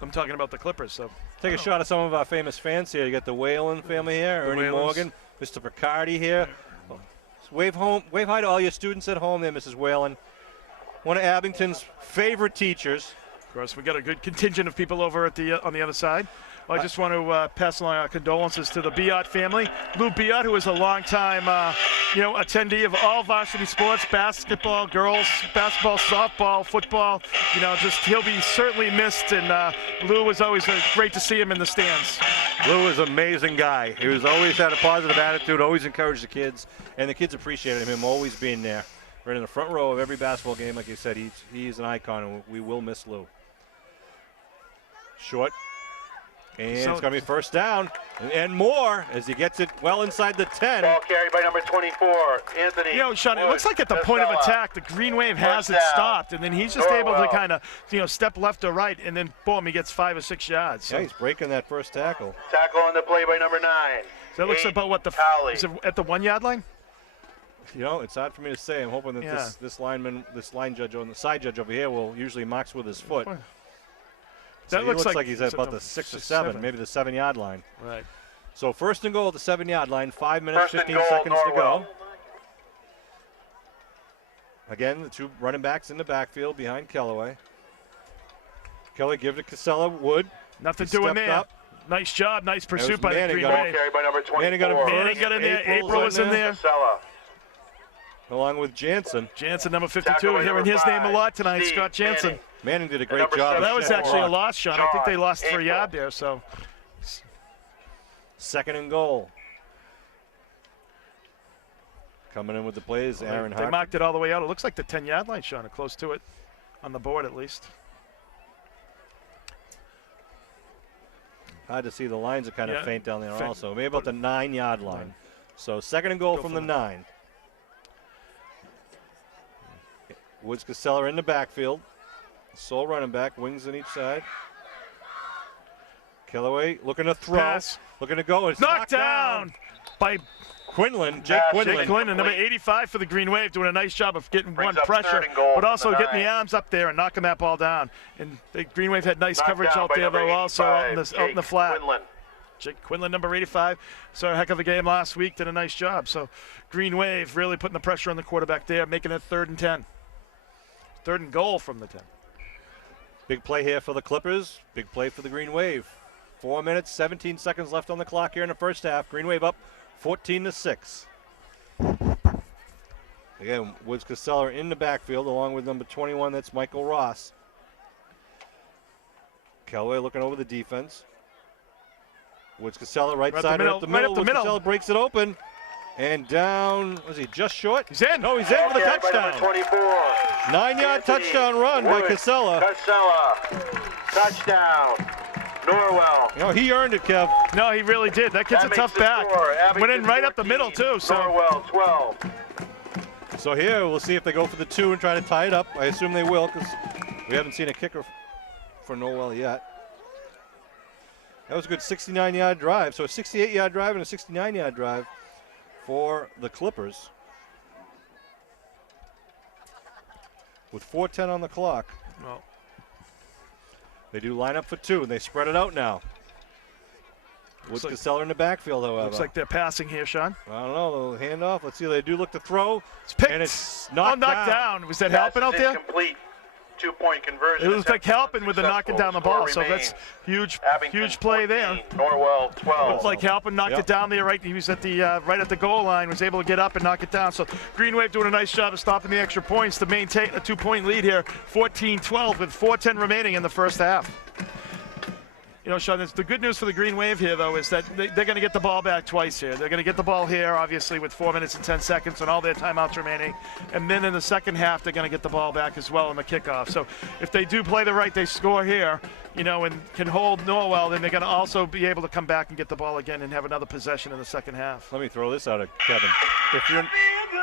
I'm talking about the Clippers. So take a shot at some of our famous fans here. You got the Whalen family here, Ernie Whalens. Morgan, Mr. Picardi here. Wave hi to all your students at home there, Mrs. Whalen. One of Abington's favorite teachers. Of course, we got a good contingent of people over at on the other side. Well, I just want to pass along our condolences to the Biot family. Lou Biot, who is a longtime, attendee of all varsity sports, basketball, girls, basketball, softball, football. He'll be certainly missed. And Lou was always great to see him in the stands. Lou is an amazing guy. He was always had a positive attitude, always encouraged the kids, and the kids appreciated him always being there. Right in the front row of every basketball game, like you said, he's an icon, and we will miss Lou. Short. And it's going to be first down and more as he gets it well inside the 10. Ball carried by number 24, Anthony. Sean, it looks like at the point of attack, the Green Wave has it stopped, and then he's just able to kind of, step left or right, and then, boom, he gets 5 or 6 yards. So. Yeah, he's breaking that first tackle. Tackle on the play by number 9. So that looks about what is it at the 1 yard line? It's hard for me to say. I'm hoping that this line judge on the side judge over here will usually marks with his foot. So That looks like he's at about the 6 or 7, maybe the 7 yard line. Right. So first and goal at the 7 yard line, 5 minutes, 15 seconds to go. Again, the 2 running backs in the backfield behind Kellaway. Kelly give it to Casella. Wood. Nothing doing there. Up. Nice job. Nice pursuit by the Green Wave. Carried by number 24. Manning got in there. April was in there. Casella. Along with Jansen. Jansen, number 52. We're hearing his name a lot tonight, Scott Jansen. Manning did a great job. Well, that was actually a loss, Sean. I think they lost 3 yards there. So, second and goal. Coming in with the plays, Aaron Hart. They marked it all the way out. It looks like the 10 yard line, Sean, or close to it, on the board at least. Hard to see. The lines are kind of faint down there also. Maybe about the 9 yard line. So second and goal from the 9. Woods Casella in the backfield. Sole running back, wings on each side. Kellaway looking to throw. Pass. Looking to go. It's knocked down by Quinlan. Jake Quinlan. Number 85 for the Green Wave, doing a nice job of getting pressure, but also getting the arms up there and knocking that ball down. And the Green Wave had nice coverage out there, though, also out in the flat. Jake Quinlan, number 85, saw a heck of a game last week, did a nice job. So Green Wave really putting the pressure on the quarterback there, making it 3rd and 10. 3rd and goal from the 10. Big play here for the Clippers. Big play for the Green Wave. 4 minutes, 17 seconds left on the clock here in the first half. Green Wave up 14-6. Again, Woods Casella in the backfield along with number 21. That's Michael Ross. Kellaway looking over the defense. Woods Casella right side, right up the middle. Woods Casella breaks it open. And down, was he just short? He's in. No, he's in for the touchdown. 9 yard touchdown run by Casella. Touchdown. Norwell. You know, he earned it, Kev. No, he really did. That kid's a tough back. Went in right up the middle, too. So. Norwell, 12. So here, we'll see if they go for the 2 and try to tie it up. I assume they will, because we haven't seen a kicker for Norwell yet. That was a good 69-yard drive. So a 68-yard drive and a 69-yard drive for the Clippers. With 4:10 on the clock. Well, they do line up for 2, and they spread it out now. Woods Caseller in the backfield, however. Looks like they're passing here, Sean. I don't know. They'll hand off. Let's see. They do look to throw. It's picked. And it's knocked down. Was that helping out there? Incomplete. 2-point conversion. It was like helping with the knocking down the ball. So that's huge play there. Norwell, 12. Looked like helping, knocked it down there. Right, he was at the right at the goal line, was able to get up and knock it down. So Green Wave doing a nice job of stopping the extra points to maintain a 2-point lead here, 14-12 with 4:10 remaining in the first half. You know, Sean, the good news for the Green Wave here, though, is that they're going to get the ball back twice here. They're going to get the ball here, obviously, with 4 minutes and 10 seconds and all their timeouts remaining. And then in the second half, they're going to get the ball back as well in the kickoff. So if they do play the right, they score here, you know, and can hold Norwell, then they're going to also be able to come back and get the ball again and have another possession in the second half. Let me throw this out at Kevin.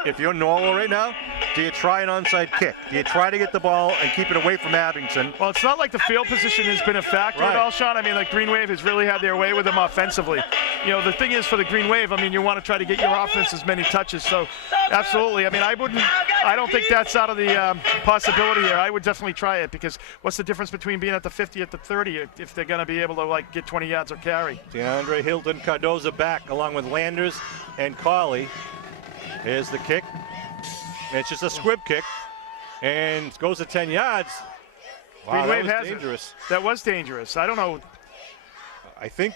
If you're Norwell right now, do you try an onside kick? Do you try to get the ball and keep it away from Abington? Well, it's not like the field position has been a factor at all, Sean. I mean, like Green Wave has really had their way with them offensively. You know, the thing is for the Green Wave, I mean, you want to try to get your offense as many touches. So, absolutely. I mean, I don't think that's out of the possibility here. I would definitely try it because what's the difference between being at the 50 at the 30 if they're going to be able to like get 20 yards or carry? DeAndre Hilton Cardoza back along with Landers and Colley. Here's the kick. It's just a squib kick, and it goes to 10 yards. Wow, that was dangerous. That was dangerous. I don't know. I think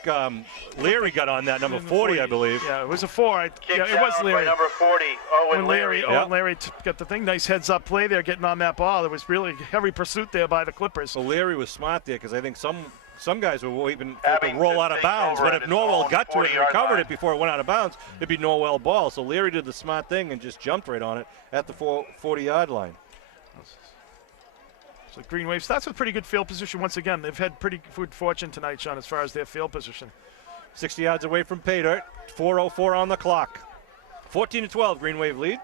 Leary got on that, number 40, I believe. Yeah, it was a 4. Yeah, it was Leary. Number 40, Owen Leary. Owen Leary got the thing. Nice heads-up play there, getting on that ball. There was really heavy pursuit there by the Clippers. So Leary was smart there because I think some guys were waiting for it to roll out of bounds, but if Norwell got to it and recovered it before it went out of bounds, it'd be Norwell ball. So Leary did the smart thing and just jumped right on it at the 40-yard line. So Green Wave starts with pretty good field position once again. They've had pretty good fortune tonight, Sean, as far as their field position. 60 yards away from pay dirt. 4:04 on the clock. 14-12, Green Wave lead.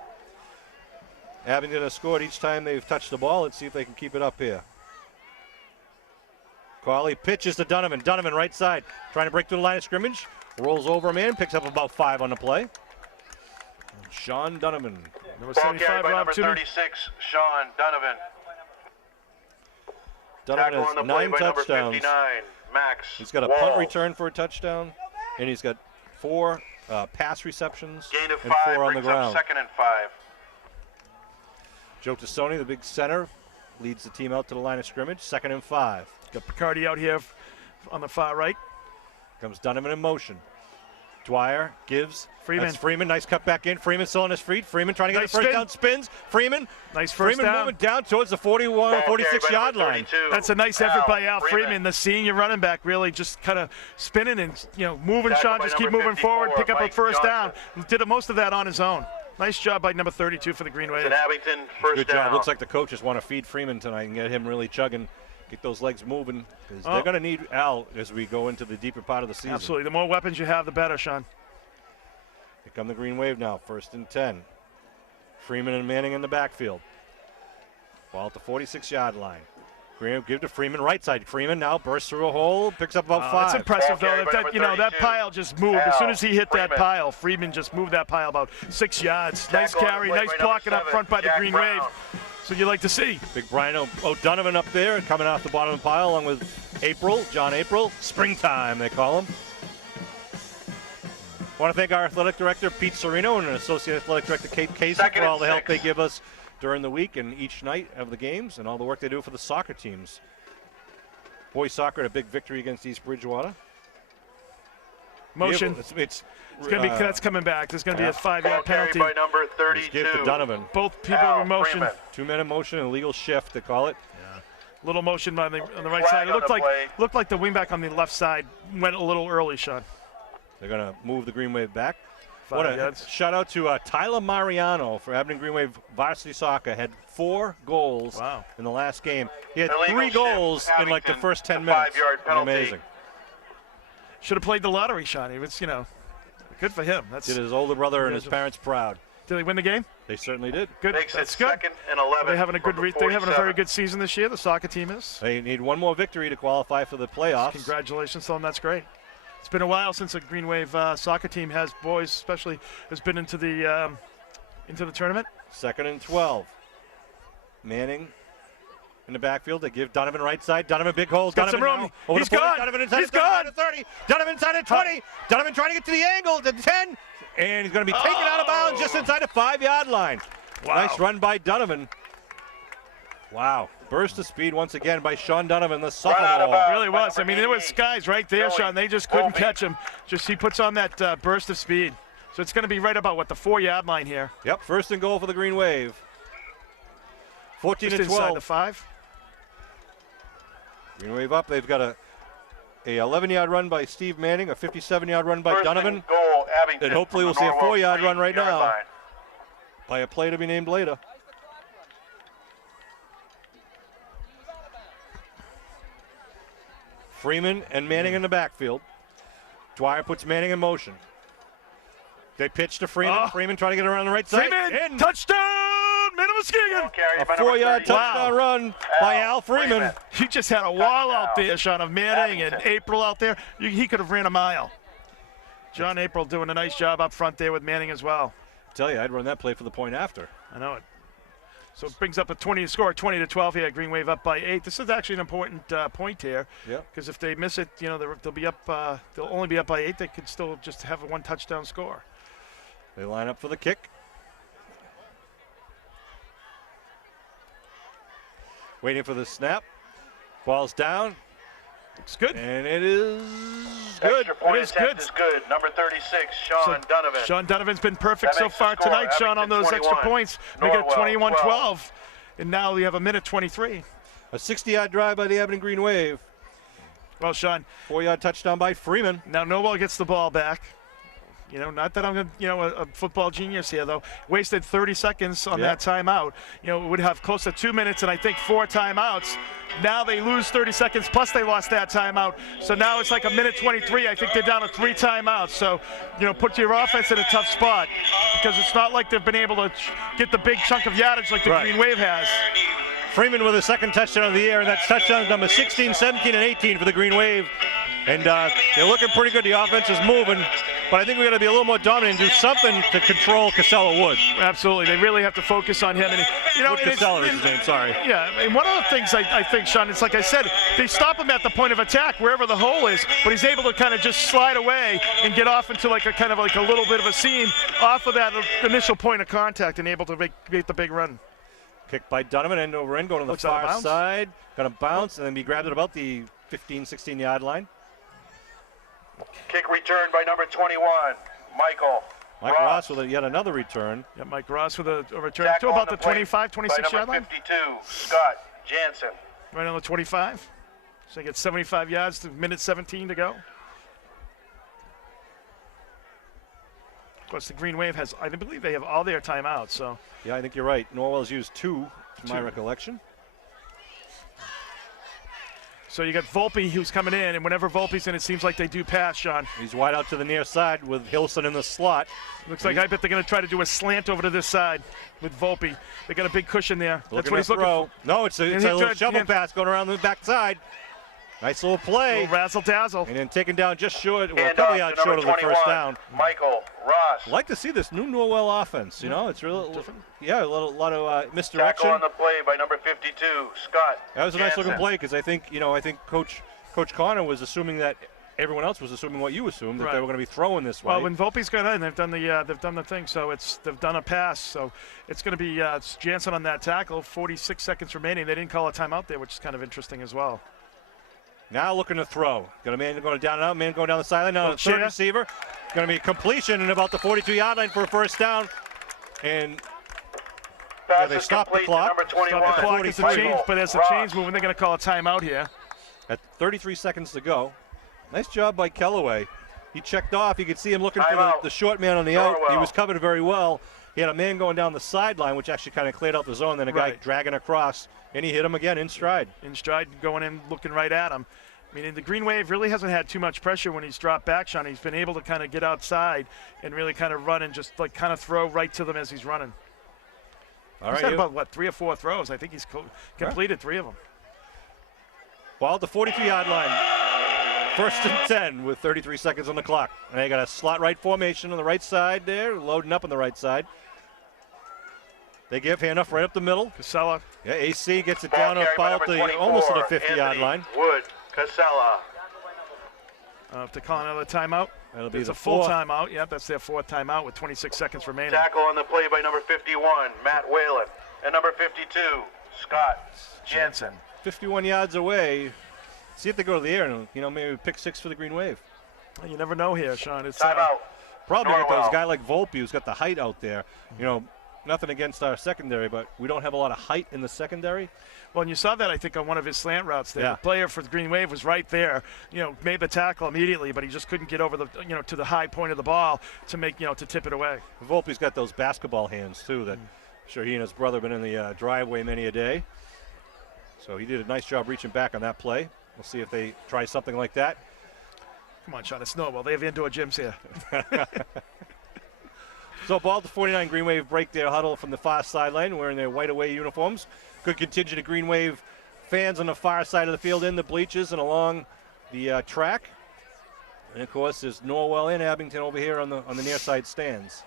Abington has scored each time they've touched the ball. Let's see if they can keep it up here. Colley pitches to Donovan. Donovan right side, trying to break through the line of scrimmage. Rolls over a man, picks up about 5 on the play. Sean Donovan. Number 75, number 36, Sean Donovan. Donovan has 9 touchdowns. Max He's got a punt return for a touchdown, and he's got 4 pass receptions Gain of and 5, 4 on the ground. Second and 5. Joe Tassoni, the big center, leads the team out to the line of scrimmage. 2nd and 5. Got Picardi out here on the far right. Comes Donovan in motion. Dwyer gives. Freeman. That's Freeman. Nice cut back in. Freeman still on his feet. Freeman trying to get Nice a first spin. down. Spins. Freeman. Nice first Freeman down. moving down towards the 46-yard line. That's a nice effort by Al Freeman, the senior running back, really just kind of spinning and moving. Sean, just keep moving forward, pick up a first down. Did most of that on his own. Nice job by number 32 for the Green Wave. Abington, first Good down. job. Looks like the coaches want to feed Freeman tonight and get him really chugging. Get those legs moving because they're going to need Al as we go into the deeper part of the season. Absolutely. The more weapons you have, the better, Sean. Here come the Green Wave now. 1st and 10. Freeman and Manning in the backfield. Ball at the 46-yard line. Green give to Freeman, right side. Freeman now bursts through a hole, picks up about 5. That's impressive, though. That, that pile just moved. As soon as he hit that pile, Freeman just moved that pile about 6 yards. Nice carry, nice blocking up front by the Green Wave. So you like to see. Big Brian O'Donovan up there coming off the bottom of the pile along with April, John April. Springtime, they call him. I want to thank our athletic director, Pete Serino, and associate athletic director, Kate Casey, for all the help they give us during the week and each night of the games and all the work they do for the soccer teams. Boys soccer had a big victory against East Bridgewater. Motion. It's going to be that's coming back. There's going to be a 5-yard penalty. By number 32. Give to Donovan. Both people in motion. Freeman. 2 men in motion, a legal shift, they call it. Little motion on the right side. It looked like the wingback on the left side went a little early, Sean. They're going to move the Green Wave back. 5 yards. Shout out to Tyler Mariano for Abington Green Wave Varsity Soccer. Had 4 goals in the last game. He had 3 goals in like the first 10 minutes. 5-yard penalty. Amazing. Should have played the lottery, Sean. He was, good for him. Did his older brother and his parents proud. Did they win the game? They certainly did. Good. Makes That's it good. 2nd and 11. They're having a very good season this year. The soccer team is. They need one more victory to qualify for the playoffs. Congratulations to them. That's great. It's been a while since a Green Wave soccer team boys especially, has been into the tournament. 2nd and 12. Manning in the backfield. They give Donovan right side. Donovan big holes. Got Donovan some room. now. Over He's the 40. gone. Donovan inside He's the 30, gone. to 30. Donovan inside at 20. Donovan trying to get to the angle. To 10. And he's going to be taken out of bounds just inside the 5-yard line. Wow. Nice run by Donovan. Wow. Burst of speed once again by Sean Donovan, the sophomore. It really was. I mean, there was guys right there, Sean. They just couldn't catch him. He puts on that burst of speed. So it's going to be right about, the 4-yard line here. Yep, 1st and goal for the Green Wave. 14 Just and 12. inside the 5. Green Wave up. They've got a 11-yard run by Steve Manning, a 57-yard run by Donovan. Goal, Abington, and hopefully we'll see a 4-yard run right now by a play to be named later. Freeman and Manning in the backfield. Dwyer puts Manning in motion. They pitch to Freeman. Freeman trying to get around the right side. Freeman, touchdown, Muskegon. A 4-yard touchdown run by Al Freeman. He just had a wall out there, Sean, of Manning and April out there. He could have ran a mile. John April doing a nice job up front there with Manning as well. I tell you, I'd run that play for the point after. I know it. So it brings up a score 20-12 here. Green Wave up by 8. This is actually an important point here. Yeah. Because if they miss it, they'll be up. They'll only be up by 8. They could still just have a 1 touchdown score. They line up for the kick. Waiting for the snap. Ball's down. It's good. And it is good. Extra point It is attempt good. is good. Number 36, Sean Donovan. Sean Donovan's been perfect That so makes the far score. tonight, Sean, on Abington those extra 21. points. Make it Norwell 21-12. And now we have a minute 23. A 60-yard drive by the Abington Green Wave. Well, Sean. 4-yard touchdown by Freeman. Now Norwell gets the ball back. Not that I'm a football genius here, though. Wasted 30 seconds on that timeout. Would have close to 2 minutes and I think 4 timeouts. Now they lose 30 seconds, plus they lost that timeout. So now it's like a minute 23. I think they're down to 3 timeouts. So, put your offense in a tough spot because it's not like they've been able to get the big chunk of yardage like the Green Wave has. Freeman with a 2nd touchdown of the year, and that's touchdowns number 16, 17, and 18 for the Green Wave. And they're looking pretty good. The offense is moving. But I think we're going to be a little more dominant and do something to control Casella Wood. Absolutely. They really have to focus on him. And, Wood Casella is his name, sorry. Yeah, and one of the things I think, Sean, it's like I said, they stop him at the point of attack, wherever the hole is, but he's able to kind of just slide away and get off into like a kind of like a little bit of a seam off of that initial point of contact and able to make the big run. Kick by Donovan, end over end, going to the far side. Going to bounce and then be grabbed at about the 15, 16-yard line. Kick return by number 21, Michael Ross with yet another return. Yeah, Mike Ross with a return to about the 25, 26-yard line. 52, Scott Jansen. Right on the 25. So they get 75 yards to minute 17 to go. Of course, the Green Wave has, I believe they have all their timeouts. So. Yeah, I think you're right. Norwell's used 2, to my recollection. So you got Volpe who's coming in, and whenever Volpe's in, it seems like they do pass, Sean. He's wide out to the near side with Hilson in the slot. Looks like I bet they're going to try to do a slant over to this side with Volpe. They got a big cushion there. That's what he's looking for. No, it's a little shovel pass going around the back side. Nice little play. Little razzle-dazzle. And then taken down just short, well, a couple yards short of the first down. Michael Ross. I like to see this new Norwell offense. It's really different. Yeah, a lot of misdirection. Tackle on the play by number 52, Scott. That was a nice looking Jansen. play because I think Coach Connor was assuming that everyone else was assuming what you assumed, that they were going to be throwing this way. Well, when Volpe's got in, they've done the thing. So they've done a pass. So it's going to be Jansen on that tackle. 46 seconds remaining. They didn't call a timeout there, which is kind of interesting as well. Now looking to throw. Got a man going down and out, man going down the sideline. Now the third receiver. Going to be a completion in about the 42-yard line for a first down. And they stop the clock. Number 21. Stop the clock as the change, but as the chains moving, they're going to call a timeout here. At 33 seconds to go. Nice job by Kellaway. He checked off. You could see him looking for the short man on the out. He was covered very well. He had a man going down the sideline, which actually kind of cleared out the zone. Then a guy dragging across, and he hit him again in stride. In stride, going in, looking right at him. I mean, the Green Wave really hasn't had too much pressure when he's dropped back, Sean. He's been able to kind of get outside and really kind of run and just like kind of throw right to them as he's running. All He's right, had about, what, 3 or 4 throws. I think he's completed 3 of them. Ball at the 43-yard line. 1st and 10 with 33 seconds on the clock. And they got a slot right formation on the right side there, loading up on the right side. They give handoff right up the middle. Casella. Yeah, AC gets it down about almost to the 50-yard line. Wood, Casella. If they call another timeout, That'll be it's the a full fourth. timeout. Yep, that's their 4th timeout with 26 seconds remaining. Tackle on the play by number 51, Matt Whalen. And number 52, Scott Jensen. 51 yards away. See if they go to the air and, maybe pick 6 for the Green Wave. Well, you never know here, Sean. It's Timeout. Problem with Norwell. those guy like Volpe who's got the height out there. Nothing against our secondary, but we don't have a lot of height in the secondary. Well, and you saw that, I think, on one of his slant routes there. Yeah. The player for the Green Wave was right there, made the tackle immediately, but he just couldn't get over the, to the high point of the ball to make, to tip it away. Volpe's got those basketball hands, too, that I'm sure he and his brother have been in the driveway many a day. So he did a nice job reaching back on that play. We'll see if they try something like that. Come on, Sean, it's Norwell. They have indoor gyms here. So ball to 49, Green Wave break their huddle from the far sideline wearing their white away uniforms. Good contingent of Green Wave fans on the far side of the field in the bleachers and along the track. And of course there's Norwell and Abington over here on the near side stands.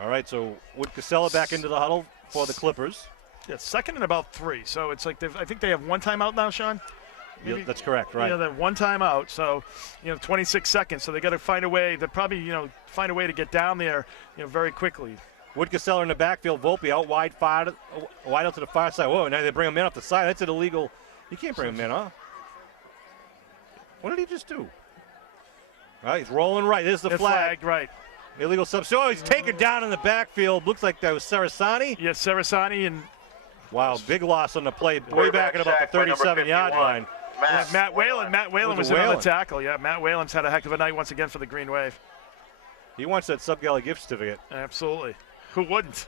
All right, so Wood Casella back into the huddle for the Clippers. Yeah, 2nd and about 3. So it's like I think they have 1 timeout now, Sean. Yeah, that's correct, right? They have 1 timeout, so 26 seconds. So they got to find a way. They probably find a way to get down there, very quickly. Wood Casella in the backfield, Volpe out wide out to the far side. Whoa, now they bring him in off the side. That's an illegal. You can't bring him in, huh? What did he just do? All right, he's rolling right. There's the flag. Right. Illegal substitution. Oh, he's taken down in the backfield. Looks like that was Sarasani. Yes, Sarasani and. Wow, big loss on the play. Way back at about the 37-yard line. Matt Whalen. Matt Whalen was in on the tackle. Yeah, Matt Whalen's had a heck of a night once again for the Green Wave. He wants that sub-galley gift certificate. Absolutely. Who wouldn't?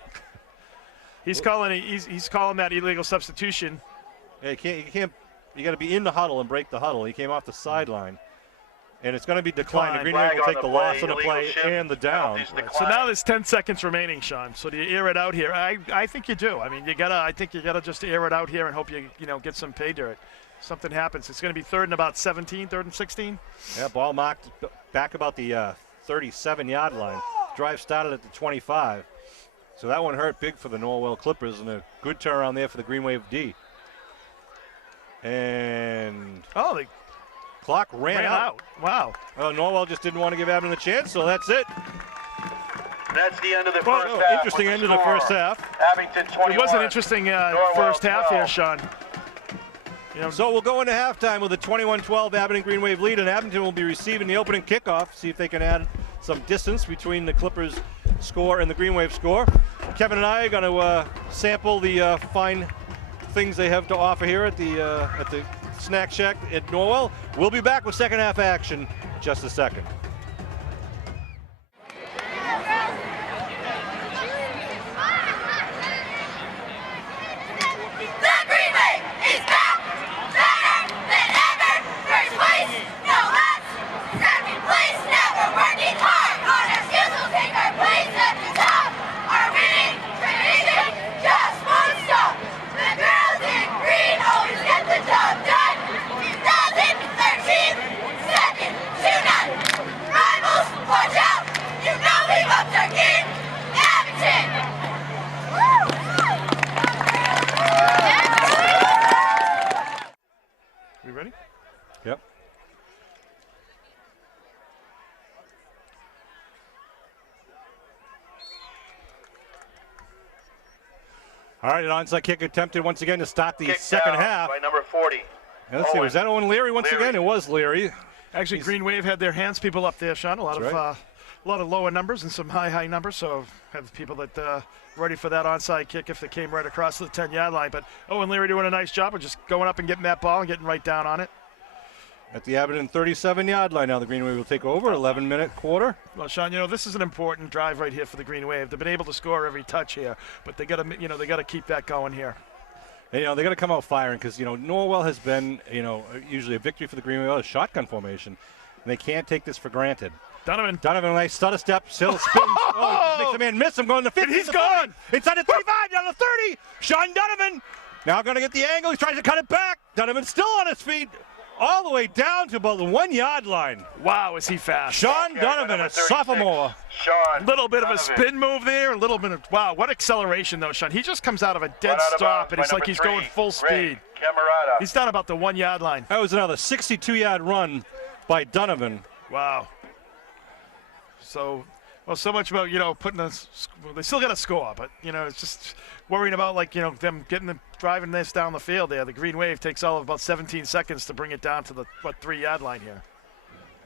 He's calling that illegal substitution. Yeah, you can't. You got to be in the huddle and break the huddle. He came off the sideline. And it's going to be declined. The Green Wave will take the loss on the play and the down. Right. So now there's 10 seconds remaining, Sean. So do you air it out here? I think you do. I mean, I think you gotta just air it out here and hope you get some pay dirt. Something happens. It's going to be 3rd and about 17, 3rd and 16. Yeah, ball marked back about the 37-yard line. Drive started at the 25. So that one hurt big for the Norwell Clippers, and a good turnaround there for the Green Wave D. And the clock ran out. Wow. Well, Norwell just didn't want to give Abington a chance, so that's it. That's the end of the first half. Interesting end of the first half. Abington 21. It was an interesting first half 12. here, Sean. So we'll go into halftime with a 21-12 Abington Green Wave lead, and Abington will be receiving the opening kickoff, see if they can add some distance between the Clippers score and the Green Wave score. Kevin and I are going to sample the fine things they have to offer here at the Snack Shack at Norwell. We'll be back with second half action in just a second. We ready? Yep. All right, an onside kick attempted once again to start the second half. By number 40. And let's see, was that Owen Leary once again? It was Leary. Actually, Green Wave had their hands people up there, Sean. A lot of lower numbers and some high numbers. So have people that ready for that onside kick if they came right across the 10-yard line. But Owen Leary doing a nice job of just going up and getting that ball and getting right down on it. At the Abington 37-yard line now, the Green Wave will take over. 11-minute quarter. Well, Sean, this is an important drive right here for the Green Wave. They've been able to score every touch here, but they got to keep that going here. And, they're going to come out firing because, Norwell has been, usually a victory for the Green Wave, a shotgun formation. And they can't take this for granted. Donovan, nice stutter step, still spins. Makes the man miss him going to 50. He's gone. Inside the 35, down to 30. Sean Donovan now going to get the angle. He's trying to cut it back. Donovan's still on his feet. All the way down to about the 1 yard line. Wow, is he fast. Sean Donovan, a sophomore. A little bit of a spin move there, a little bit of, wow, what acceleration though, Sean. He just comes out of a dead stop, and it's like he's going full speed. He's down about the 1 yard line. That was another 62-yard run by Donovan. Wow. So much about, putting they still got to score, but, it's just worrying about, them driving this down the field there. The Green Wave takes all of about 17 seconds to bring it down to the, 3 yard line here.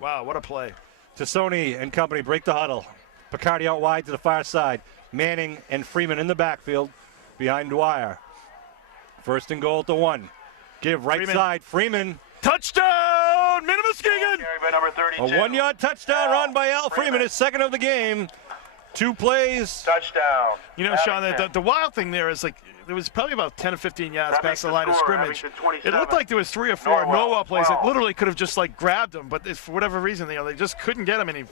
Wow, what a play. Tassoni and company break the huddle. Picardi out wide to the far side. Manning and Freeman in the backfield behind Dwyer. First and goal at the 1. Give right side. Freeman. Touchdown, Muskegon! A 1 yard touchdown run by Al Freeman, his second of the game. 2 plays. Touchdown. Sean, the wild thing there is there was probably about 10 or 15 yards past the line of scrimmage. It looked like there was 3 or 4 Norwell plays that literally could have just grabbed him, but for whatever reason, they just couldn't get him, and he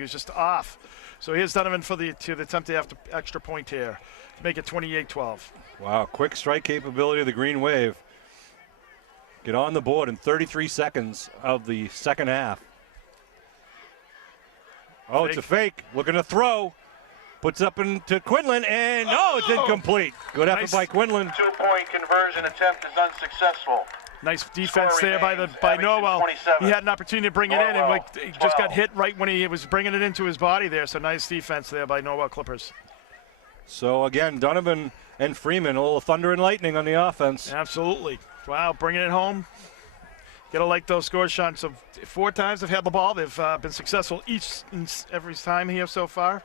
was just off. So here's Donovan to attempt the extra point here to make it 28-12. Wow, quick strike capability of the Green Wave. Get on the board in 33 seconds of the second half. Oh, it's a fake. Looking to throw. Puts up into Quinlan, and it's incomplete. Good effort by Quinlan. 2-point conversion attempt is unsuccessful. Nice defense there by Norwell. He had an opportunity to bring it in, and he just got hit right when he was bringing it into his body there. So nice defense there by Norwell Clippers. So again, Donovan and Freeman, a little thunder and lightning on the offense. Absolutely. Wow, bringing it home. Got to like those scores, Sean. So 4 times they've had the ball. They've been successful every time here so far.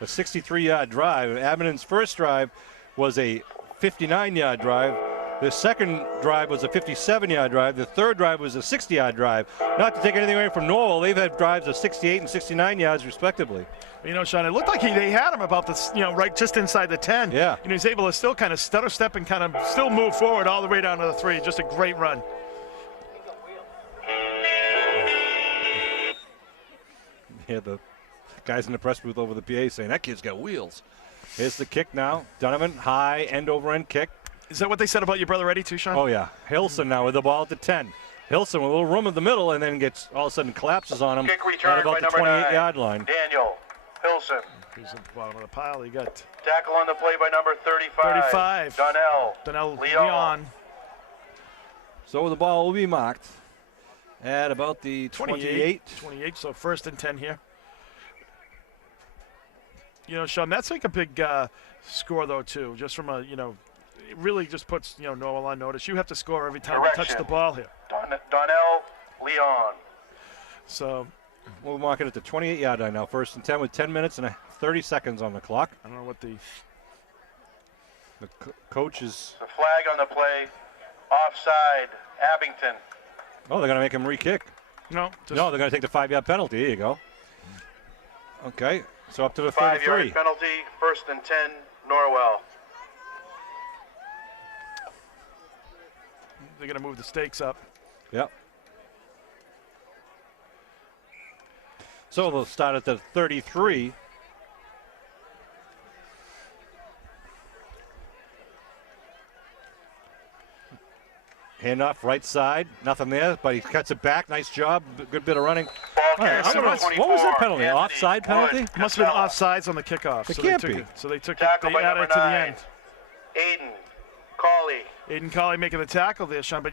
A 63-yard drive. Abington's first drive was a 59-yard drive. The second drive was a 57-yard drive. The third drive was a 60-yard drive. Not to take anything away from Norwell, they've had drives of 68 and 69 yards respectively. Sean, it looked like they had him about this, right just inside the 10. Yeah. He's able to still kind of stutter step and kind of still move forward all the way down to the 3. Just a great run. Yeah, the guys in the press booth over the PA saying, that kid's got wheels. Here's the kick now. Donovan, high end-over-end kick. Is that what they said about your brother Eddie too, Sean? Oh, yeah. Hilson now with the ball at the 10. Hilson with a little room in the middle and then gets all of a sudden collapses on him at about the 28-yard line. Daniel Hilson. He's at the bottom of the pile. You got tackle on the play by number 35. Donnell Leon. So the ball will be marked at about the 28. 28, so first and 10 here. Sean, that's like a big score, though, too, just from a, it really just puts, Norwell on notice. You have to score every time you touch the ball here. Donnell Leon. So we'll mark it at the 28-yard line now. First and 10 with 10 minutes and 30 seconds on the clock. I don't know what the coach is. The flag on the play. Offside. Abington. Oh, they're going to make him re-kick. No, they're going to take the 5-yard penalty. There you go. Okay, so up to the 33. 5-yard penalty. First and 10. Norwell. They're going to move the stakes up. Yep. So they'll start at the 33. Handoff right side, nothing there, but he cuts it back. Nice job, good bit of running. Right, what was that penalty? Offside penalty? Must have been offsides on the kickoff. It can't be. So they took it. They added it to the end. Aiden Colley making the tackle there, Sean. But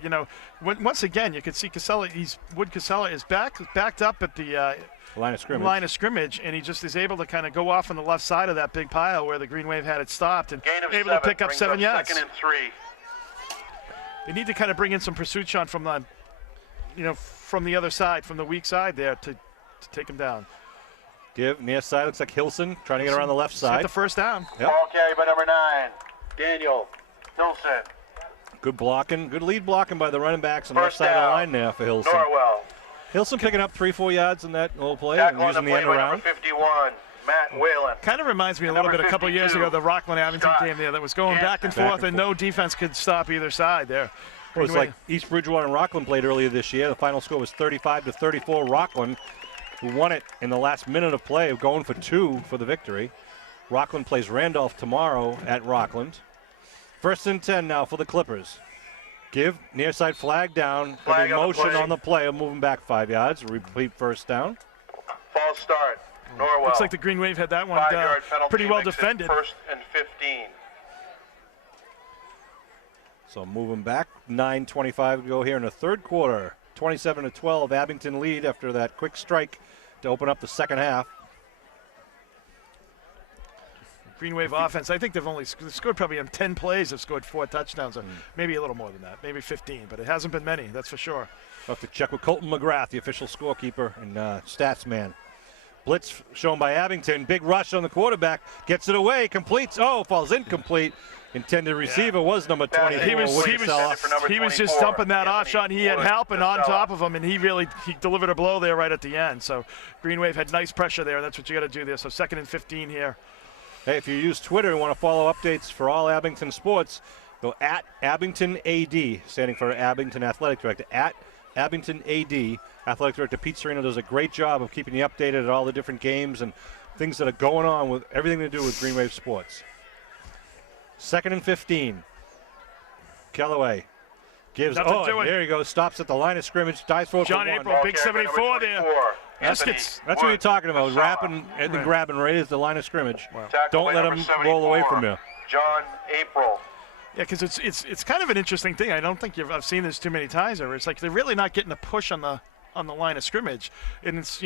once again, you can see Casella. Wood Casella is backed up at the line of scrimmage, and he just is able to kind of go off on the left side of that big pile where the Green Wave had it stopped, and able to pick up 7 yards. Second and 3. They need to kind of bring in some pursuit, Sean, from the, from the other side, from the weak side there to take him down. Give near side, looks like Hilson trying to get around the left side. Get the first down. Yep. Ball carry by number 9, Daniel Hilson. Good blocking, good lead blocking by the running backs on the left side of the line there for Hilson. Norwell. Hilson picking up 3-4 yards in that little play Tackle and using on the the play end by around. number 51, Matt Whalen. Kind of reminds me a little bit a couple years ago, the Rockland-Abington game there that was going back and forth, and no defense could stop either side there. It was like East Bridgewater and Rockland played earlier this year. The final score was 35-34. Rockland, who won it in the last minute of play, going for 2 for the victory. Rockland plays Randolph tomorrow at Rockland. 1st and 10 now for the Clippers. Give, near side flag down. Flag motion on the play of moving back 5 yards. Repeat first down. False start. Norwell. Looks like the Green Wave had that one pretty well defended. 1st and 15. So moving back, 9:25 to go here in the third quarter. 27-12, Abington lead after that quick strike to open up the second half. Green Wave offense, I think they've scored probably on 10 plays, have scored 4 touchdowns, or maybe a little more than that, maybe 15, but it hasn't been many, that's for sure. We'll have to check with Colton McGrath, the official scorekeeper and stats man. Blitz shown by Abington, big rush on the quarterback, gets it away, completes, falls incomplete. Intended receiver was number 24. He was just dumping that off, Sean. He had help and on top of him, and he delivered a blow there right at the end. So Green Wave had nice pressure there, and that's what you got to do there. So 2nd and 15 here. Hey, if you use Twitter and want to follow updates for all Abington sports, go at Abington AD, standing for Abington Athletic Director, at Abington AD. Athletic Director Pete Serino does a great job of keeping you updated at all the different games and things that are going on with everything to do with Green Wave sports. 2nd and 15. Kellaway gives. There he goes. Stops at the line of scrimmage. Dives forward John for 1. April, big 74 there. That's what you're talking about. Wrapping and then grabbing right as the line of scrimmage. Wow. Don't let him roll away from you. John April. Yeah, because it's kind of an interesting thing. I don't think I've seen this too many times. Where it's like they're really not getting a push on the line of scrimmage, and it's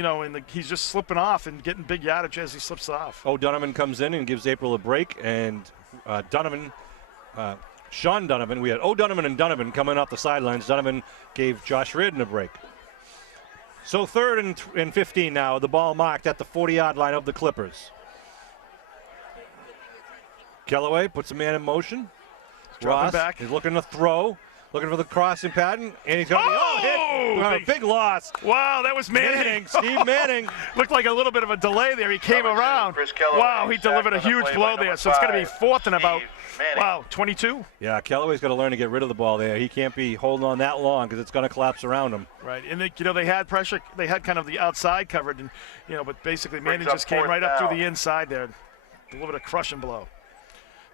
he's just slipping off and getting big yardage as he slips off. Donovan comes in and gives April a break, and Sean Donovan. We had O'Donovan and Donovan coming off the sidelines. Donovan gave Josh Reardon a break. So 3rd and 15 now. The ball marked at the 40-yard line of the Clippers. Kellaway puts a man in motion. Ross back. He's looking to throw. Looking for the crossing pattern, and he's going to hit. Big loss. Wow, that was Manning. Steve Manning. Looked like a little bit of a delay there. He came around. Wow, he delivered a huge blow there. So it's going to be 4th and about, 22? Yeah, Kellaway's got to learn to get rid of the ball there. He can't be holding on that long because it's going to collapse around him. Right, and they had pressure. They had kind of the outside covered, and but basically Manning just came right up through the inside there, delivered a crushing blow.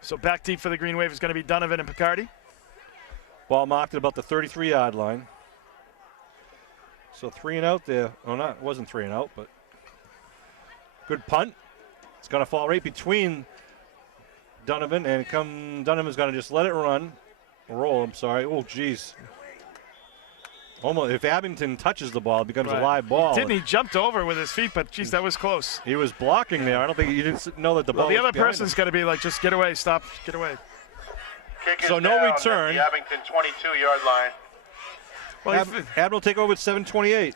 So back deep for the Green Wave is going to be Donovan and Picardi. Ball marked at about the 33-yard line. So 3 and out there. It wasn't 3 and out, but good punt. It's going to fall right between Donovan, and Donovan's going to just let it roll. I'm sorry. Oh, geez. Almost, if Abington touches the ball, it becomes a live ball. He jumped over with his feet, but geez, that was close. He was blocking there. I don't think he didn't know that the ball. The other person's got to be like, just get away, stop, get away. So no return. The Abington 22-yard line. Well, Admiral take over at 7:28.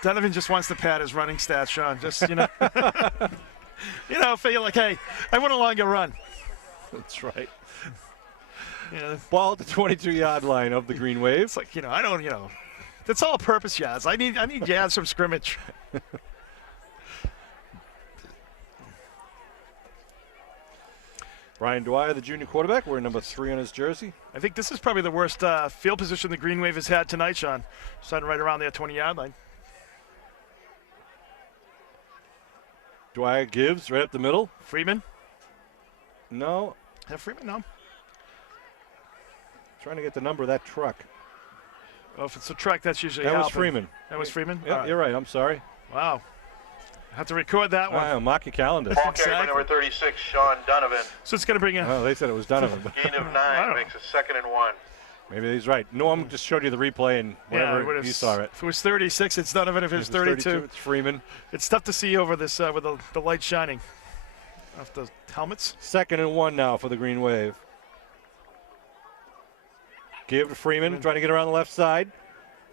Donovan just wants to pad his running stats, Sean. Just feel like, hey, I want a longer run. That's right. Ball at the 22-yard line of the Green Wave. It's like that's all purpose yards. I need yards from scrimmage. Brian Dwyer, the junior quarterback, wearing number 3 on his jersey. I think this is probably the worst field position the Green Wave has had tonight, Sean. Starting right around their 20-yard line. Dwyer gives right up the middle. Freeman? No. Freeman? No. Trying to get the number of that truck. Well, if it's a truck, that's usually That Halpin. was Freeman. That was Freeman? Yeah, you're right. I'm sorry. Wow. Have to record that one. Mark your calendar. Ball carried by number 36, Sean Donovan. So it's going to bring in. Oh, they said it was Donovan. Gain of 9 makes a 2nd and 1. Maybe he's right. Norm just showed you the replay and whatever you saw it. If it was 36, it's Donovan. If it was 32, it's Freeman. It's tough to see over this with the light shining off the helmets. 2nd and 1 now for the Green Wave. Give to Freeman, trying to get around the left side.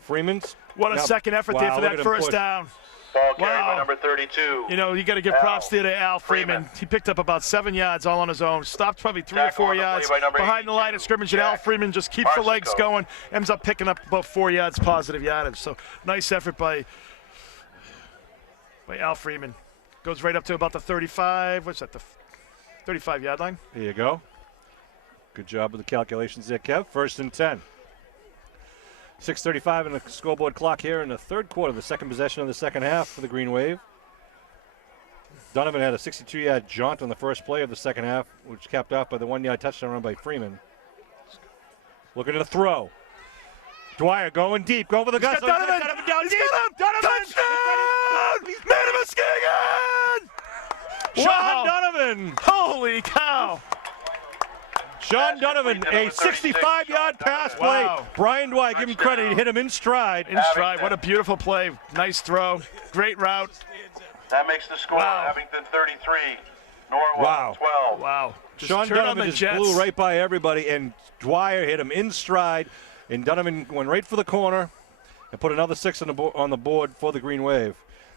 Freeman's. What a second effort there for that first down. Ball carried by number 32. You got to give props there to Al Freeman. He picked up about 7 yards all on his own. Stopped probably 3 or 4 yards behind the line of scrimmage, and Al Freeman just keeps the legs going. Ends up picking up about 4 yards positive yardage. So nice effort by Al Freeman. Goes right up to about the 35. What's that? The 35-yard line. There you go. Good job with the calculations there, Kev. 1st and 10. 6:35 in the scoreboard clock here in the third quarter, the second possession of the second half for the Green Wave. Donovan had a 62-yard jaunt on the first play of the second half, which capped off by the 1-yard touchdown run by Freeman. Looking to the throw. Dwyer going deep, going for the gusto. Donovan down deep. Donovan! Touchdown! He's made him a skig! Sean Donovan! Holy cow! Sean Donovan, a 65-yard pass play. Brian Dwyer, give him credit. He hit him in stride. In stride. What a beautiful play. Nice throw. Great route. That makes the score. Abington 33, Norwell 12. Wow. Sean Donovan just blew right by everybody, and Dwyer hit him in stride, and Donovan went right for the corner and put another 6 on the board for the Green Wave.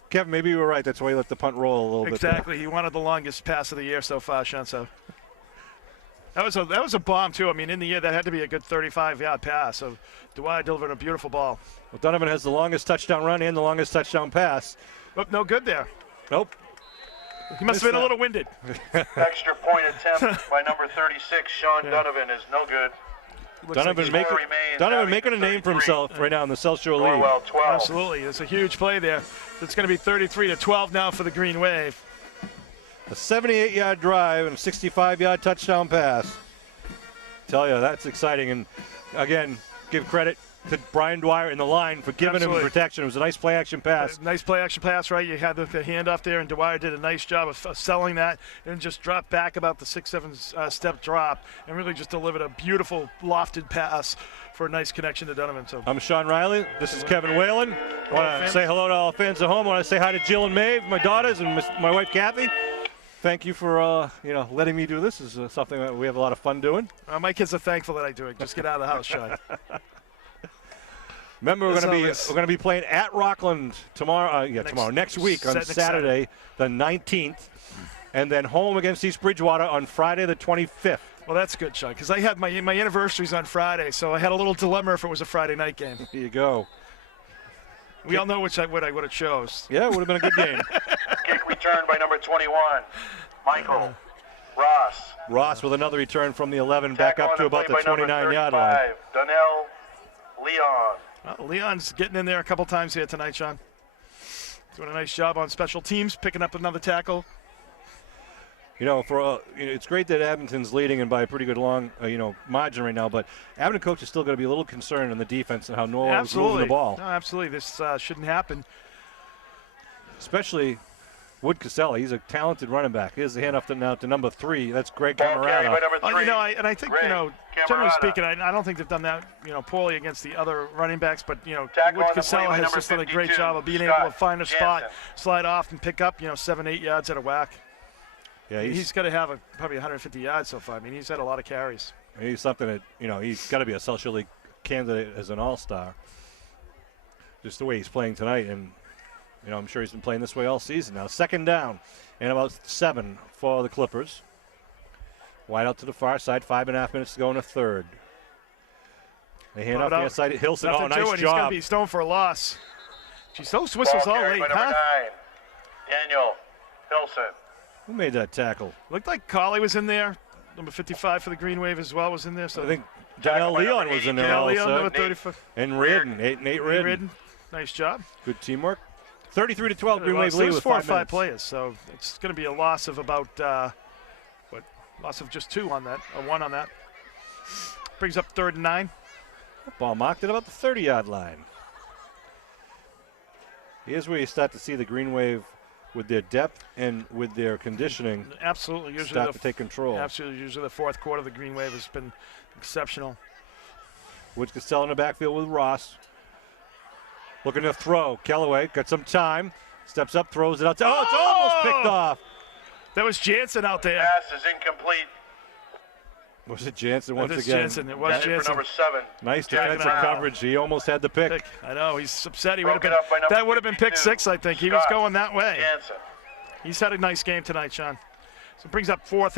Kevin, maybe you were right. That's why he let the punt roll a little bit. Exactly. He wanted the longest pass of the year so far, Sean. So that was a bomb, too. I mean, in the year, that had to be a good 35-yard pass. So Dwyer delivered a beautiful ball. Well, Donovan has the longest touchdown run and the longest touchdown pass. But no good there. Nope. He must have been a little winded. Extra point attempt by number 36, Sean Donovan, is no good. Donovan making a name for himself right now in the South Shore League. Norwell 12. Absolutely. It's a huge play there. It's going to be 33-12 now for the Green Wave. A 78-yard drive and a 65-yard touchdown pass. Tell you, that's exciting. And, again, give credit to Brian Dwyer in the line for giving him protection. It was a nice play-action pass. Nice play-action pass, right? You had the handoff there, and Dwyer did a nice job of selling that and just dropped back about the 6-7 step drop and really just delivered a beautiful lofted pass for a nice connection to Donovan. So I'm Sean Riley. This is Kevin Whalen. I want to say hello to all fans at home. I want to say hi to Jill and Maeve, my daughters, and my wife Kathy. Thank you for letting me do this. This is something that we have a lot of fun doing. My kids are thankful that I do it. Just get out of the house, Sean. Remember, we're going to be playing at Rockland tomorrow. Next week on Saturday, the 19th, and then home against East Bridgewater on Friday, the 25th. Well, that's good, Sean, because I had my anniversary's on Friday, so I had a little dilemma if it was a Friday night game. There you go. We all know what I would have chose. Yeah, it would have been a good game. Kick return by number 21, Michael Ross. Ross with another return from the 11, back up to about the 29-yard line. Donnell Leon. Leon's getting in there a couple times here tonight, Sean. Doing a nice job on special teams, picking up another tackle. It's great that Abington's leading and by a pretty good long, margin right now. But Abington coach is still going to be a little concerned on the defense and how Norwell is moving the ball. No, absolutely. This shouldn't happen. Especially Wood Casella. He's a talented running back. Here's the handoff now to number 3. That's Greg Camarada. I think generally speaking, I don't think they've done that poorly against the other running backs. But Wood Casella has just done a great job of being able to find a spot, slide off, and pick up 7-8 yards at a whack. Yeah, he's got to have probably 150 yards so far. I mean, he's had a lot of carries. He's something that, he's got to be a South Shore League candidate as an all-star. Just the way he's playing tonight. And, I'm sure he's been playing this way all season now. Second down and about 7 for the Clippers. Wide out to the far side. 5.5 minutes to go in the third. They hand off the inside at Hilson. Oh, nice job. He's going to be stoned for a loss. Geez, those whistles all late, huh? 9, Daniel Hilson. Who made that tackle? Looked like Colley was in there. Number 55 for the Green Wave as well was in there. So I think Donnell Leon was in there also. Number 35. And Reardon, Nate Reardon. Nice job. Good teamwork. 33-12, Green Wave lead with 4 or 5 5 players. So it's going to be a loss of about, loss of just 2 on that, or 1 on that. Brings up 3rd and 9. Ball marked at about the 30-yard line. Here's where you start to see the Green Wave with their depth and with their conditioning. Absolutely. Usually start to take control. Absolutely. Usually the fourth quarter of the Green Wave has been exceptional. Woods Costello in the backfield with Ross. Looking to throw. Kellaway got some time. Steps up, throws it out. It's almost picked off. That was Jansen out there. Pass is incomplete. Was it Jansen once again? Jansen. It was Jansen. For number 7. Nice defensive coverage. He almost had the pick. I know. He's upset. That would have been pick 6, I think. He was going that way. Jansen. He's had a nice game tonight, Sean. So it brings up 4th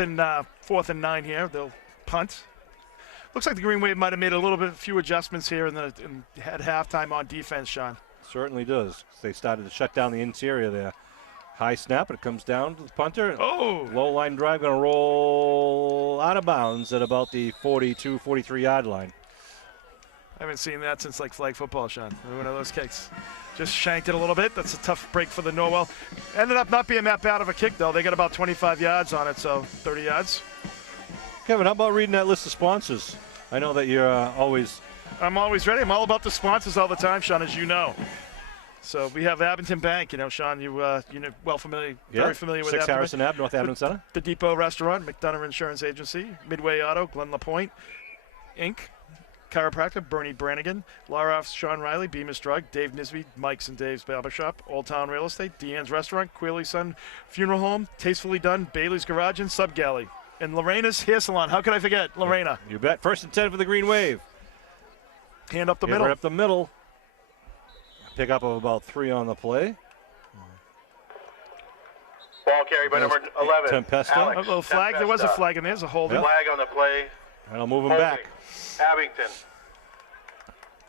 and 9 here. They'll punt. Looks like the Green Wave might have made a few adjustments here at halftime on defense, Sean. Certainly does. They started to shut down the interior there. High snap, and it comes down to the punter. Oh! Low line drive going to roll out of bounds at about the 42, 43-yard line. I haven't seen that since like flag football, Sean. One of those kicks. Just shanked it a little bit. That's a tough break for the Norwell. Ended up not being that bad of a kick, though. They got about 25 yards on it, so 30 yards. Kevin, how about reading that list of sponsors? I know that you're always... I'm always ready. I'm all about the sponsors all the time, Sean, as you know. So we have Abington Bank. You know, Sean, you know, well familiar, very familiar with 6 Abington. Harrison Ave, North Abington Center. The Depot Restaurant, McDonough Insurance Agency, Midway Auto, Glen LaPointe, Inc., Chiropractor, Bernie Brannigan, Laura Office, Sean Riley, Bemis Drug, Dave Nisby, Mike's and Dave's Barbershop, Old Town Real Estate, Deanne's Restaurant, Queeley Son Funeral Home, Tastefully Done, Bailey's Garage, and Sub Galley. And Lorena's Hair Salon. How could I forget Lorena? You bet. 1st and 10 for the Green Wave. Hand up the middle. Right up the middle. Pick up of about 3 on the play. Ball carried by number 11. Tempesta. Alex A flag. Tempesta. There was a flag in there. There's a holding. Flag on the play. And I'll move him Holding. back. Abington.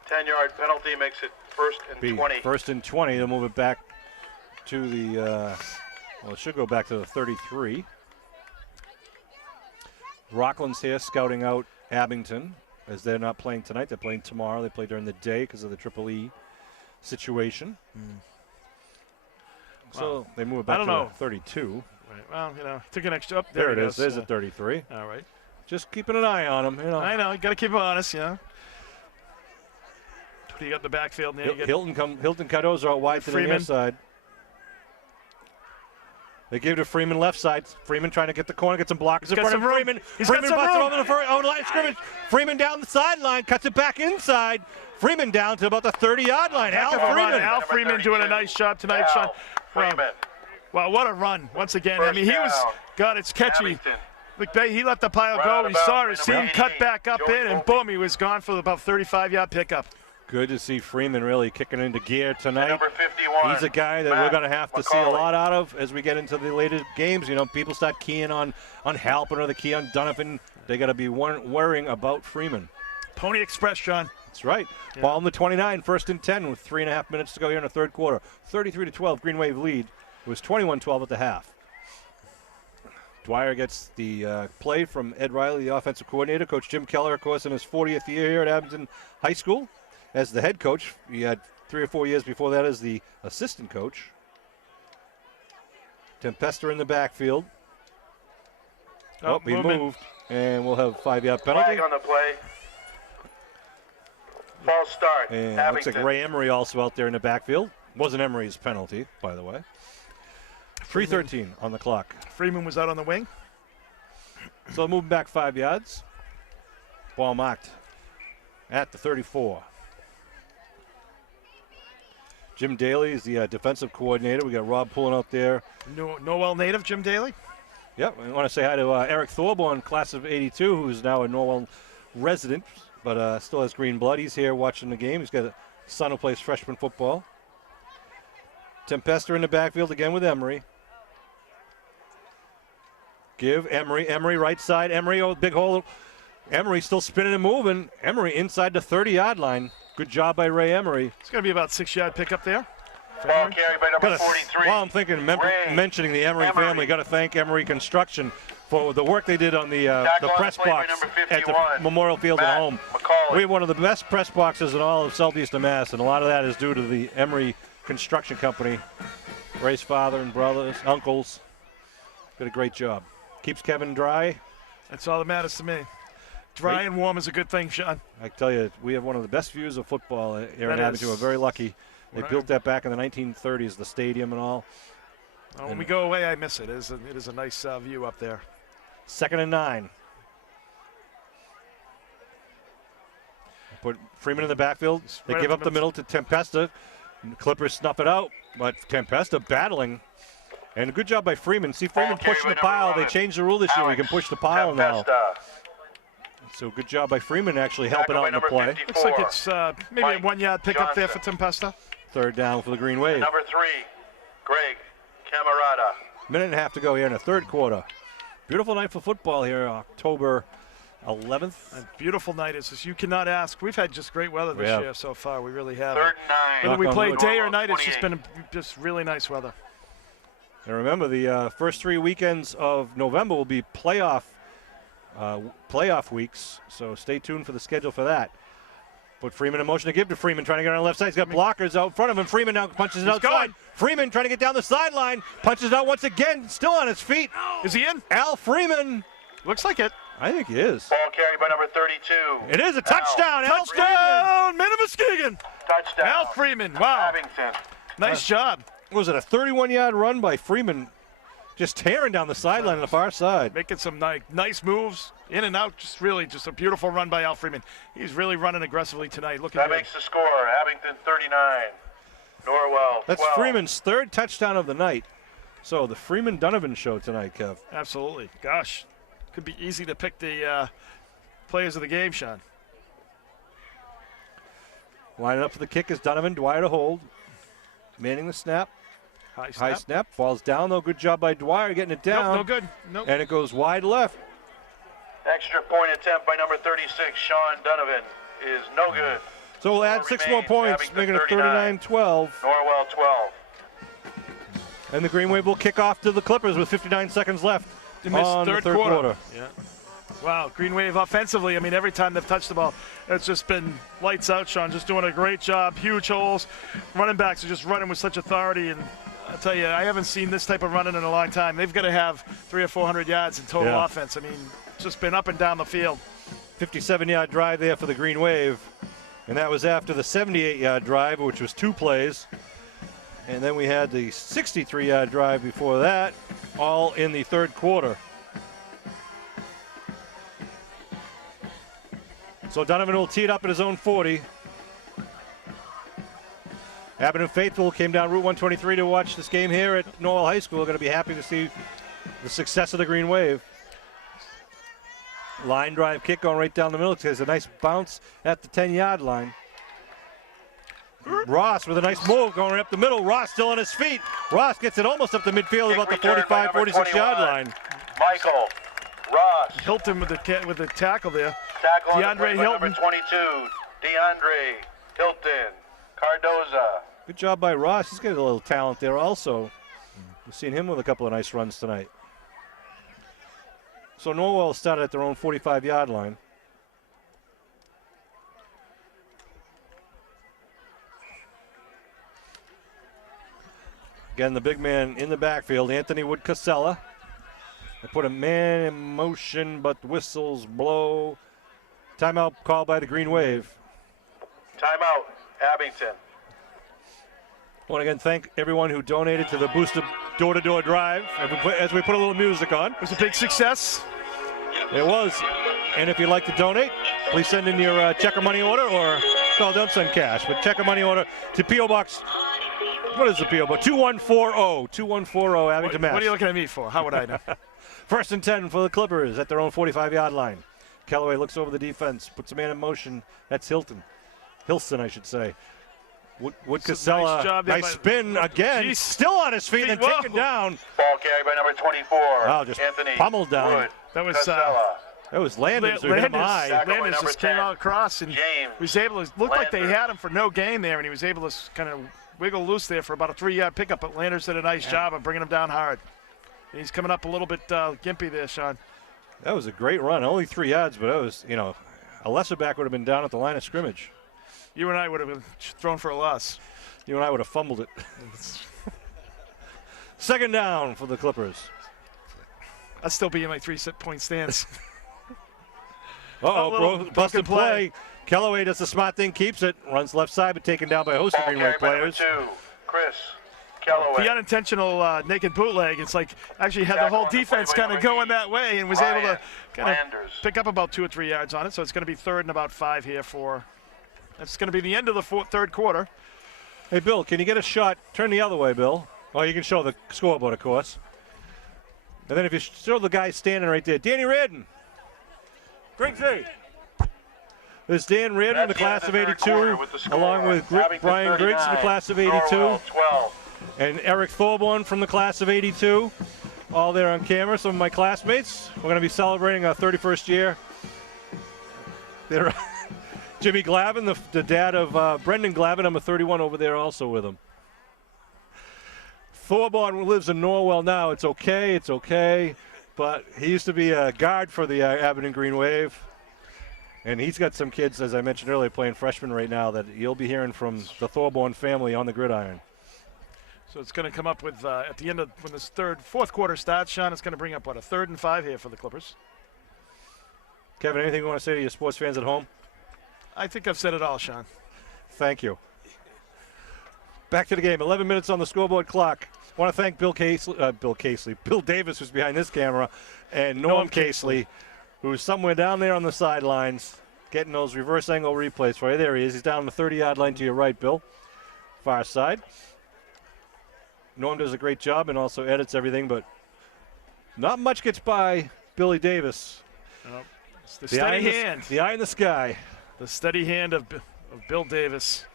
10-yard penalty makes it 1st and 20. 1st and 20. They'll move it back to the, well, it should go back to the 33. Rockland's here scouting out Abington, as they're not playing tonight. They're playing tomorrow. They play during the day because of the Triple E situation. So they move it back to the 32. Right. Well, you know, took an extra up. There it he is. goes. There's a 33. All right. Just keeping an eye on him. You know. I know. You got to keep it honest, you know. What do you got in the backfield now? Hilton Cardozo out wide to the near Freeman. side. They give it to Freeman left side. Freeman trying to get the corner, get some blockers in got front of some room. Freeman. He's got Freeman some busts it room. over the line of scrimmage. Freeman down the sideline, cuts it back inside. Freeman down to about the 30-yard line. Al Freeman. Al Freeman doing a nice job tonight, Sean. Freeman. Wow, what a run once again. First I mean, he was, down. God, it's catchy. Abington. McVay, he let the pile go. He Roundabout saw by it, seen him number cut 80, back up Joey in, and Colby. boom, he was gone for about 35-yard pickup. Good to see Freeman really kicking into gear tonight. Number 51. He's a guy that Matt we're going to have to see a McCauley. lot out of as we get into the later games. You know, people start keying on Halpin or the key on Donovan. They got to be worrying about Freeman. Pony Express, Sean. That's right. Yeah. Ball on the 29, 1st and 10 with 3.5 minutes to go here in the third quarter. 33-12, Green Wave lead. It was 21-12 at the half. Dwyer gets the play from Ed Riley, the offensive coordinator. Coach Jim Keller, of course, in his 40th year here at Abington High School as the head coach. He had 3 or 4 years before that as the assistant coach. Tempesta in the backfield. Oh, he moved. And we'll have a 5-yard penalty. Flag on the play. False start. And Abington. looks like Ray Emery also out there in the backfield. Wasn't Emery's penalty, by the way. 3:13 on the clock. Freeman was out on the wing. So moving back 5 yards. Ball marked at the 34. Jim Daly is the defensive coordinator. We got Rob pulling up there. Norwell native, Jim Daly. Yep, we want to say hi to Eric Thorborn, class of 82, who's now a Norwell resident, but still has green blood. He's here watching the game. He's got a son who plays freshman football. Tempesta in the backfield again with Emery. Give Emery right side. Emery, oh, big hole. Emery still spinning and moving. Emery inside the 30-yard line. Good job by Ray Emery. It's going to be about 6-yard pickup there. Ball carried by number 43. While I'm thinking, mentioning the Emery family, got to thank Emery Construction for the work they did on the press box at the Memorial Field at home. McCauley. We have one of the best press boxes in all of Southeastern Mass, and a lot of that is due to the Emery Construction Company. Ray's father and brothers, uncles, did a great job. Keeps Kevin dry. That's all that matters to me. Dry and warm is a good thing, Sean. I tell you, we have one of the best views of football here in That Abington. We're is. very lucky. They built that back in the 1930s, the stadium and all. When we go away, I miss it. It is a nice view up there. 2nd and 9. Put Freeman in the backfield. They Right give up up the middle to Tempesta. Clippers snuff it out, but Tempesta battling. And a good job by Freeman. See Freeman pushing the pile. They changed the rule this year. We can push the pile now. So good job by Freeman actually helping out in the play. Looks like it's maybe a 1-yard pickup there for Tempesta. 3rd down for the Green Wave. Number 3, Greg Camarada. Minute and a half to go here in the third quarter. Beautiful night for football here, October 11th. A beautiful night. As you cannot ask. We've had just great weather this year so far. We really have. 3rd and 9. Whether we play Knock on day wood. or night, it's just been just really nice weather. And remember, the first 3 weekends of November will be playoff weeks, so stay tuned for the schedule for that. Put Freeman in motion to give to Freeman, trying to get on the left side. He's got blockers out in front of him. Freeman now punches it outside. Freeman trying to get down the sideline, punches it out once again, still on his feet. Is he in? Al Freeman. Looks like it. I think he is. Ball carried by number 32. It is a touchdown. Al Touchdown, Muskegon. Touchdown. Al Freeman. Wow. Abington. Nice job. Was it a 31-yard run by Freeman? Just tearing down the sideline on the far side. Making some nice moves, in and out. Just a beautiful run by Al Freeman. He's really running aggressively tonight. Looking that good. makes the score. Abington 39. Norwell 12. That's Freeman's third touchdown of the night. So the Freeman-Donovan show tonight, Kev. Absolutely. Gosh, could be easy to pick the players of the game, Sean. Lining up for the kick is Donovan. Dwyer to hold. Manning the snap. High snap. Falls down, though. Good job by Dwyer getting it down. Nope, no good. Nope. And it goes wide left. Extra point attempt by number 36, Sean Donovan, is no good. So we'll add 6 more points, making it 39-12. Norwell 12. And the Green Wave will kick off to the Clippers with 59 seconds left In this on third the third quarter. Yeah. Wow, Green Wave offensively, I mean, every time they've touched the ball, it's just been lights out, Sean, just doing a great job. Huge holes. Running backs are just running with such authority, and I'll tell you, I haven't seen this type of running in a long time. They've got to have 300 or 400 yards in total offense. I mean, it's just been up and down the field. 57-yard drive there for the Green Wave. And that was after the 78-yard drive, which was 2 plays. And then we had the 63-yard drive before that, all in the third quarter. So Donovan will tee it up at his own 40. Abington faithful came down Route 123 to watch this game here at Norwell High School. Going to be happy to see the success of the Green Wave. Line drive kick going right down the middle. There's a nice bounce at the 10-yard line. Ross with a nice move going right up the middle. Ross still on his feet. Ross gets it almost up the midfield, about the 45, 46-yard line. Michael Ross. Hilton with the tackle there. Tackle DeAndre Hilton. Number 22, DeAndre Hilton. Cardoza. Good job by Ross. He's got a little talent there also. We've seen him with a couple of nice runs tonight. So Norwell started at their own 45-yard line. Again, the big man in the backfield, Anthony Wood-Casella. They put a man in motion, but the whistles blow. Timeout called by the Green Wave. Timeout, Abington. I want to again thank everyone who donated to the boosted door-to-door drive as we put a little music on. It was a big success. It was. And if you'd like to donate, please send in your check or money order, or, no, don't send cash, but check or money order to P.O. Box. What is the P.O. Box? 2140 Abington, Mass. What are you looking at me for? How would I know? 1st and 10 for the Clippers at their own 45-yard line. Callaway looks over the defense, puts a man in motion. That's Hilton, I should say. Wood-Casella, nice spin again. Jeez. Still on his feet and taken down. Ball carried by number 24. Wow, just Anthony pummeled down. Wood. That was Landers who hit him high. Landers just came out across and James was able to look like they had him for no gain there, and he was able to kind of wiggle loose there for about a 3-yard pickup. But Landers did a nice job of bringing him down hard. And he's coming up a little bit gimpy there, Sean. That was a great run. Only 3 yards, but it was, a lesser back would have been down at the line of scrimmage. You and I would have been thrown for a loss. You and I would have fumbled it. 2nd down for the Clippers. I'd still be in my 3-point stance. Busted play. Callaway does the smart thing, keeps it, runs left side, but taken down by a host of Green Wave players. 2, Chris Callaway. The unintentional naked bootleg, it's like actually had the whole defense kind of going that way and was able to kind of pick up about 2 or 3 yards on it. So it's going to be 3rd and about 5 here for. That's going to be the end of the third quarter. Hey, Bill, can you get a shot? Turn the other way, Bill. Oh, you can show the scoreboard, of course. And then if you show the guy standing right there, Danny Reardon. Greg Z. There's Dan Reardon in the class of 82, along with Brian Griggs in the class of 82, and Eric Thorborn from the class of 82. All there on camera, some of my classmates. We're going to be celebrating our 31st year. They're Jimmy Glavin, the dad of Brendan Glavin, number 31, over there also with him. Thorborn lives in Norwell now. It's okay. But he used to be a guard for the Abington Green Wave. And he's got some kids, as I mentioned earlier, playing freshmen right now that you'll be hearing from the Thorborn family on the gridiron. So it's going to come up with, at the end of when this fourth quarter starts, Sean, it's going to bring up, what, a 3rd and 5 here for the Clippers. Kevin, anything you want to say to your sports fans at home? I think I've said it all, Sean. Thank you. Back to the game. 11 minutes on the scoreboard clock. I want to thank Bill Davis, who's behind this camera, and Norm Casely, who's somewhere down there on the sidelines getting those reverse angle replays for you. There he is. He's down the 30-yard line to your right, Bill. Far side. Norm does a great job and also edits everything, but not much gets by Billy Davis. Nope. It's the steady hand. The eye in the sky. The steady hand of Bill Davis.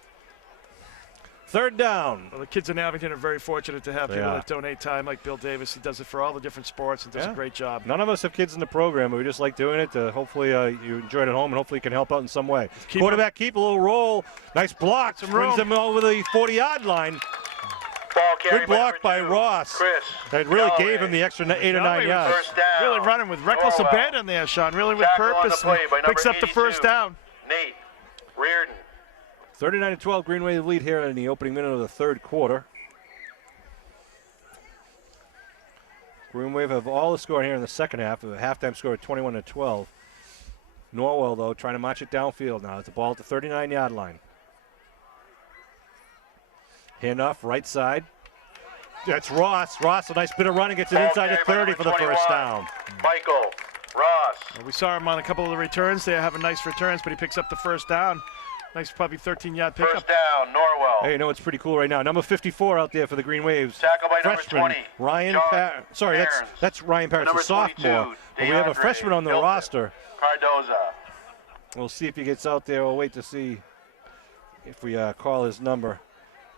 3rd down. Well, the kids in Abington are very fortunate to have people that donate time like Bill Davis. He does it for all the different sports and does a great job. None of us have kids in the program, but we just like doing it. Hopefully you enjoy it at home, and hopefully you can help out in some way. Quarterback keep a little roll. Nice block. Brings them over the 40-yard line. Good block by Ross. That really gave him the extra 8 or 9 yards. Really running with reckless abandon there, Sean. Really with purpose. Picks up the first down. Nate Reardon. 39-12, Green Wave lead here in the opening minute of the 3rd quarter. Green Wave have all the score here in the second half. The halftime score at 21-12. Norwell, though, trying to march it downfield now. It's the ball at the 39-yard line. Handoff, right side. That's Ross. Ross, a nice bit of running, gets it inside the 30 for the first down. Michael Ross. Well, we saw him on a couple of the returns. They have nice returns, but he picks up the first down. Nice, probably 13-yard pickup. First down, Norwell. Hey, you know what's pretty cool right now? Number 54 out there for the Green Waves. Tackle by freshman, number 20. Ryan Parris. That's Ryan Parris, the sophomore. But we have a freshman on the roster. Cardoza. We'll see if he gets out there. We'll wait to see if we call his number.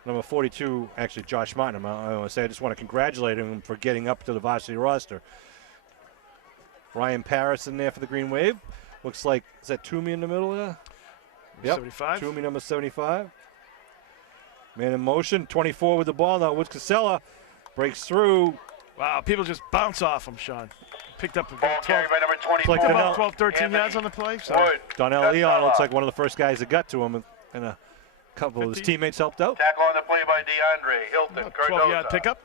Number 42, actually Josh Martin. I want to say I just want to congratulate him for getting up to the varsity roster. Ryan Parris in there for the Green Wave. Looks like, is that Toomey in the middle there? Yep. 75. Toomey, number 75. Man in motion, 24 with the ball now. Woods Casella breaks through. Wow, people just bounce off him, Sean. Picked up ball carried by number 24. Like about 12, 13 yards on the play. So. Donnell Leon looks like one of the first guys that got to him, and a couple of his teammates helped out. Tackle on the play by DeAndre Hilton. 12-yard pickup.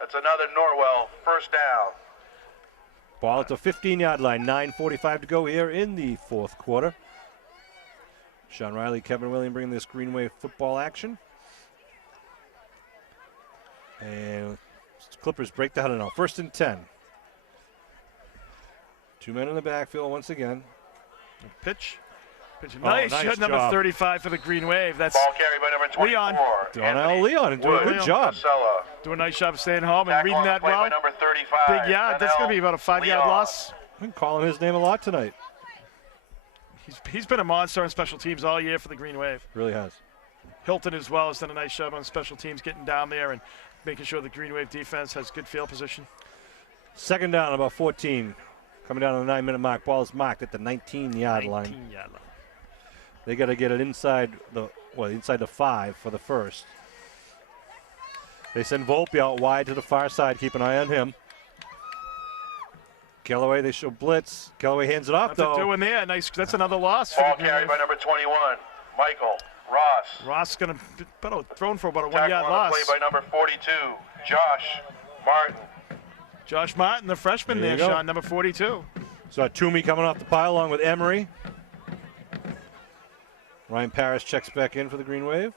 That's another Norwell first down. Ball at the 15-yard line. 9:45 to go here in the 4th quarter. Sean Riley, Kevin William bringing this Green Wave football action. And Clippers break the huddle now. 1st and 10. 2 men in the backfield once again. Pitch. Nice number 35 for the Green Wave. That's ball carried by number 24. Leon. Donnell Leon doing a good job. Doing a nice job of staying home and reading that well. Number 35. Big yard. That's going to be about a 5-yard loss. I've been calling his name a lot tonight. He's been a monster on special teams all year for the Green Wave. Really has. Hilton as well has done a nice job on special teams, getting down there and making sure the Green Wave defense has good field position. 2nd down, about 14. Coming down to the 9-minute mark. Ball is marked at the 19-yard line. They got to get it inside the 5 for the first. They send Volpe out wide to the far side. Keep an eye on him. Kellaway, they show blitz. Kellaway hands it off, though. Doing there. Nice. That's another loss. Ball carried by number 21, Michael Ross. Ross going to thrown for about a 1-yard loss. Play by number 42, Josh Martin. Josh Martin, the freshman there, Sean, number 42. So Toomey coming off the pile along with Emery. Ryan Parris checks back in for the Green Wave.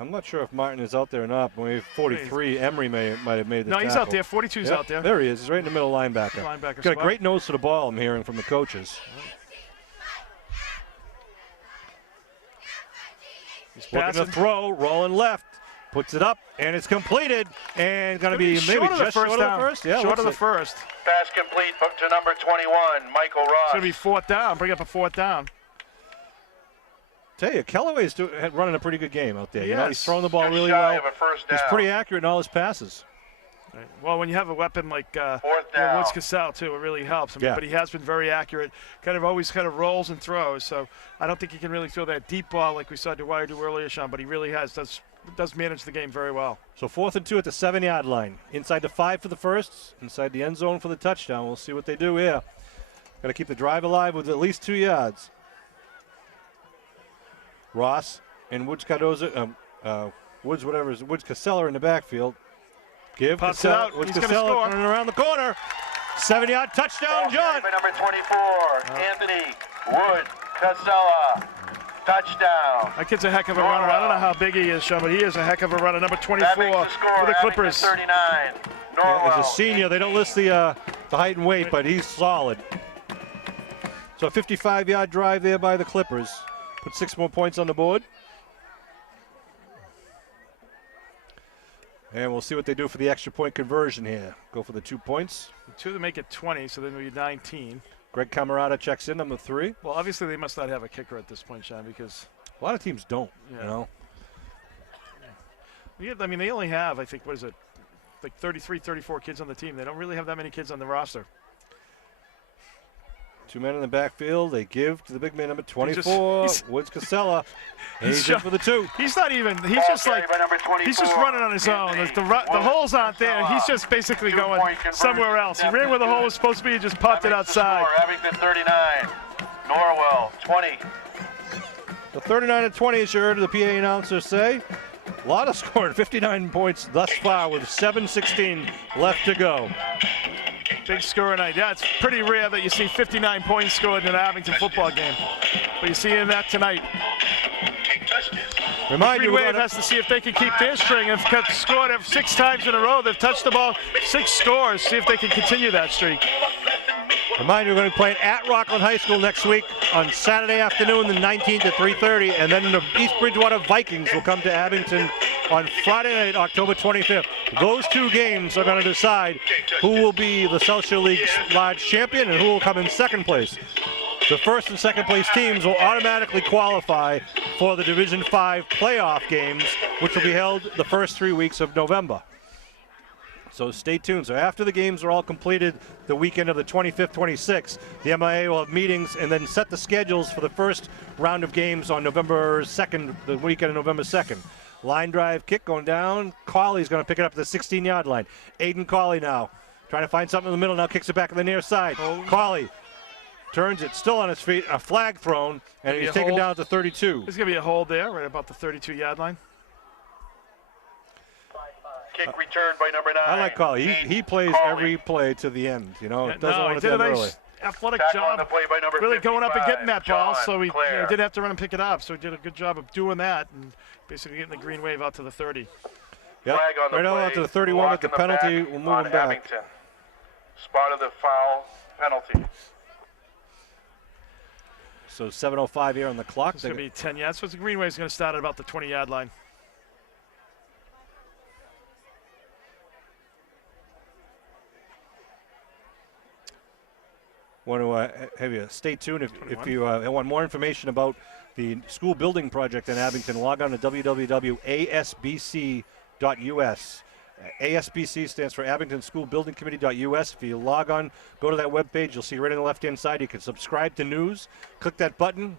I'm not sure if Martin is out there or not. But maybe 43, Emery might have made the tackle. He's out there. 42's out there. There he is. He's right in the middle linebacker. Got a great nose for the ball, I'm hearing from the coaches. He's looking to throw, rolling left. Puts it up, and it's completed. And going to be maybe just short of the first. Yeah, short of the first. Pass complete to number 21, Michael Ross. It's going to be 4th down. Bring up a 4th down. Tell you, Kellaway's running a pretty good game out there. He's throwing the ball really well. He's pretty accurate in all his passes. Right. Well, when you have a weapon like Woods Cassell, too, it really helps. I mean, But he has been very accurate, always rolls and throws. So I don't think he can really throw that deep ball like we saw Dwyer do earlier, Sean, but he really does manage the game very well. So 4th and 2 at the 7-yard line. Inside the 5 for the first, inside the end zone for the touchdown. We'll see what they do here. Got to keep the drive alive with at least 2 yards. Ross and Woods Cassell in the backfield. Pops it out. Woods Cassell running around the corner. 7-yard touchdown, John. By number 24, Anthony Wood Casella. Touchdown. That kid's a heck of a runner. I don't know how big he is, Sean, but he is a heck of a runner. Number 24 for the Clippers. 39. Yeah, he's a senior. They don't list the height and weight, but he's solid. So a 55-yard drive there by the Clippers. Put 6 more points on the board. And we'll see what they do for the extra point conversion here. Go for the 2 points. 2 to make it 20, so then it'll be 19. Greg Camarada checks in, number 3. Well, obviously they must not have a kicker at this point, Sean, because a lot of teams don't, you know. Yeah, I mean, they only have, I think, 33, 34 kids on the team. They don't really have that many kids on the roster. 2 men in the backfield. They give to the big man, number 24, Woods Casella. He's in for the 2. He's not even. He's just he's just running on his own. The holes aren't there. He's just basically going somewhere else. He ran where the hole was supposed to be and just popped it outside. Abington 39, Norwell 20. The 39-20, as you heard the PA announcer say. A lot of scoring, 59 points thus far with 7:16 left to go. Big score night. Yeah, it's pretty rare that you see 59 points scored in an Abington football game. But you're seeing that tonight. Remind you, Wave has to see if they can keep their string. They've scored 6 times in a row. They've touched the ball 6 scores. See if they can continue that streak. Remind you, we're going to be playing at Rockland High School next week on Saturday afternoon, the 19th at 3:30, and then the East Bridgewater Vikings will come to Abington on Friday night, October 25th. Those 2 games are going to decide who will be the South Shore League's large champion and who will come in second place. The first and second place teams will automatically qualify for the Division 5 playoff games, which will be held the first 3 weeks of November. So stay tuned. So after the games are all completed, the weekend of the 25th, 26th, the MIA will have meetings and then set the schedules for the first round of games on November 2nd, the weekend of November 2nd. Line drive kick going down. Cawley's going to pick it up at the 16-yard line. Aiden Cawley now trying to find something in the middle. Now kicks it back on the near side. Cawley turns it, still on his feet. A flag thrown, and he's taken down at the 32. There's going to be a hold there, right about the 32-yard line. Kick returned by number 9. I like Cawley. He plays every play to the end. You know, doesn't want to end early. Athletic job, really going up and getting that ball, so he didn't have to run and pick it up. So he did a good job of doing that and basically getting the green wave out to the 30. Yep, right out to the 31 with the penalty. We'll move him back. Abington. Spotted the foul penalty. So 7:05 here on the clock. It's going to be 10 yards. So the green wave is going to start at about the 20-yard line. Want to have you stay tuned if you want more information about the school building project in Abington. Log on to www.asbc.us. ASBC stands for Abington School Building Committee.us. If you log on, go to that webpage, you'll see right on the left-hand side, you can subscribe to news. Click that button,